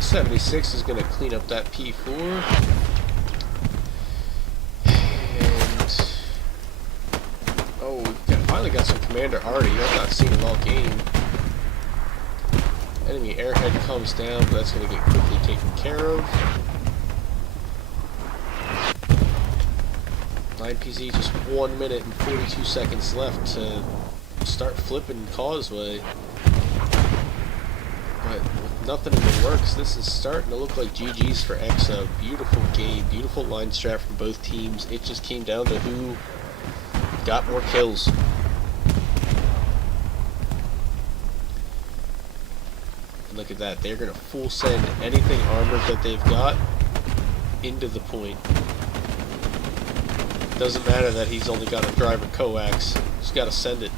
.76 is going to clean up that P4. And oh, we finally got some Commander Artie. I've not seen him all game. Enemy airhead comes down, but that's going to get quickly taken care of. 9PZ just 1 minute and 42 seconds left to start flipping Causeway. But with nothing in the works, this is starting to look like GG's for EXO. Beautiful game, beautiful line strat from both teams. It just came down to who got more kills. And look at that, they're going to full send anything armored that they've got into the point. Doesn't matter that he's only got a driver coax, just got to send it.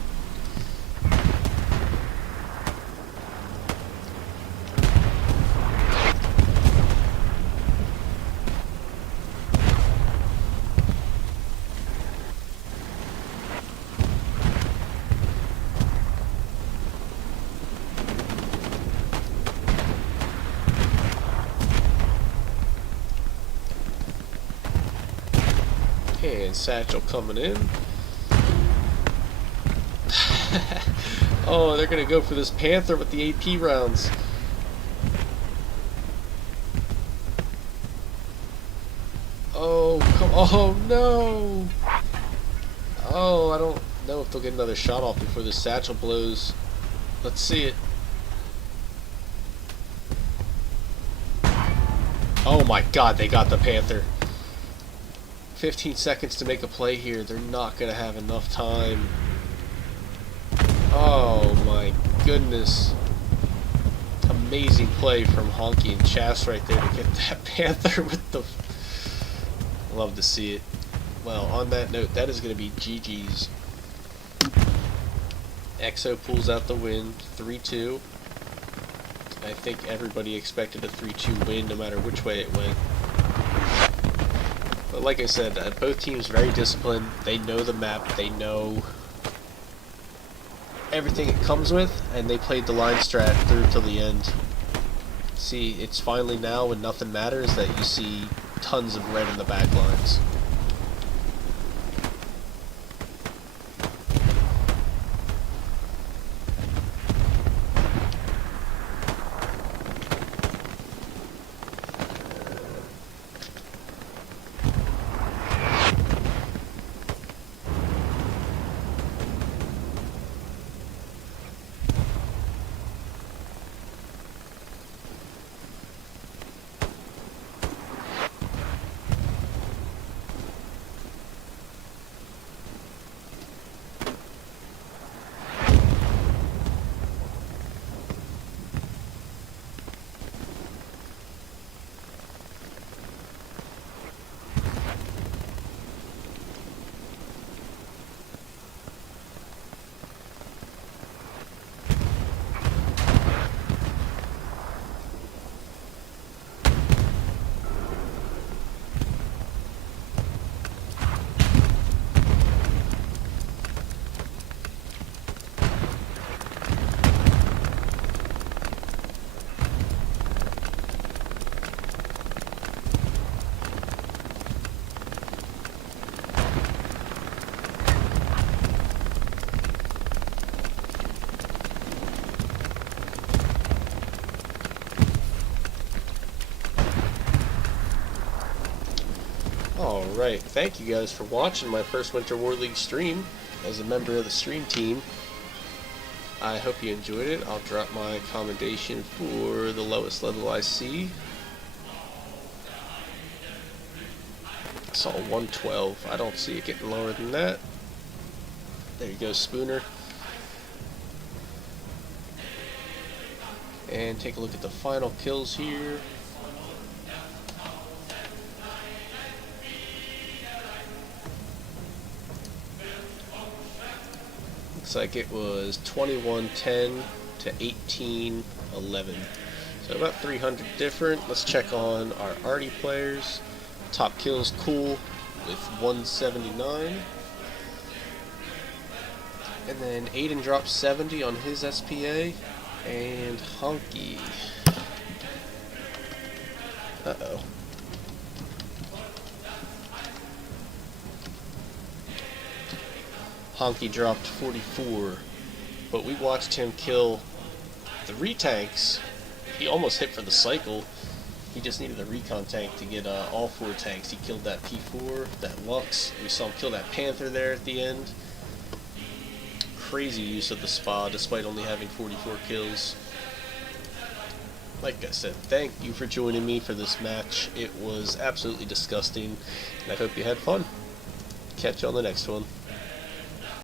And Satchel coming in. Oh, they're gonna go for this Panther with the AP rounds. Oh, come on. Oh, no. Oh, I don't know if they'll get another shot off before the Satchel blows. Let's see it. Oh my god, they got the Panther. 15 seconds to make a play here. They're not going to have enough time. Oh my goodness. Amazing play from Honky and Chas right there to get that Panther with the... Love to see it. Well, on that note, that is going to be GG's. EXO pulls out the win, 3-2. I think everybody expected a 3-2 win no matter which way it went. But like I said, both teams very disciplined. They know the map. They know everything it comes with, and they played the line strat through till the end. See, it's finally now when nothing matters that you see tons of red in the back lines. Alright, thank you guys for watching my first Winter War League stream as a member of the stream team. I hope you enjoyed it. I'll drop my commendation for the lowest level I see. I saw 112. I don't see it getting lower than that. There you go, Spooner. And take a look at the final kills here. Looks like it was 21-10 to 18-11. So about 300 different. Let's check on our arty players. Top kills Cool with 179. And then Aiden dropped 70 on his SPA. And Honky. Uh-oh. Honky dropped 44, but we watched him kill 3 tanks. He almost hit for the cycle. He just needed a recon tank to get all 4 tanks. He killed that P4, that Lux. We saw him kill that Panther there at the end. Crazy use of the spa despite only having 44 kills. Like I said, thank you for joining me for this match. It was absolutely disgusting, and I hope you had fun. Catch you on the next one.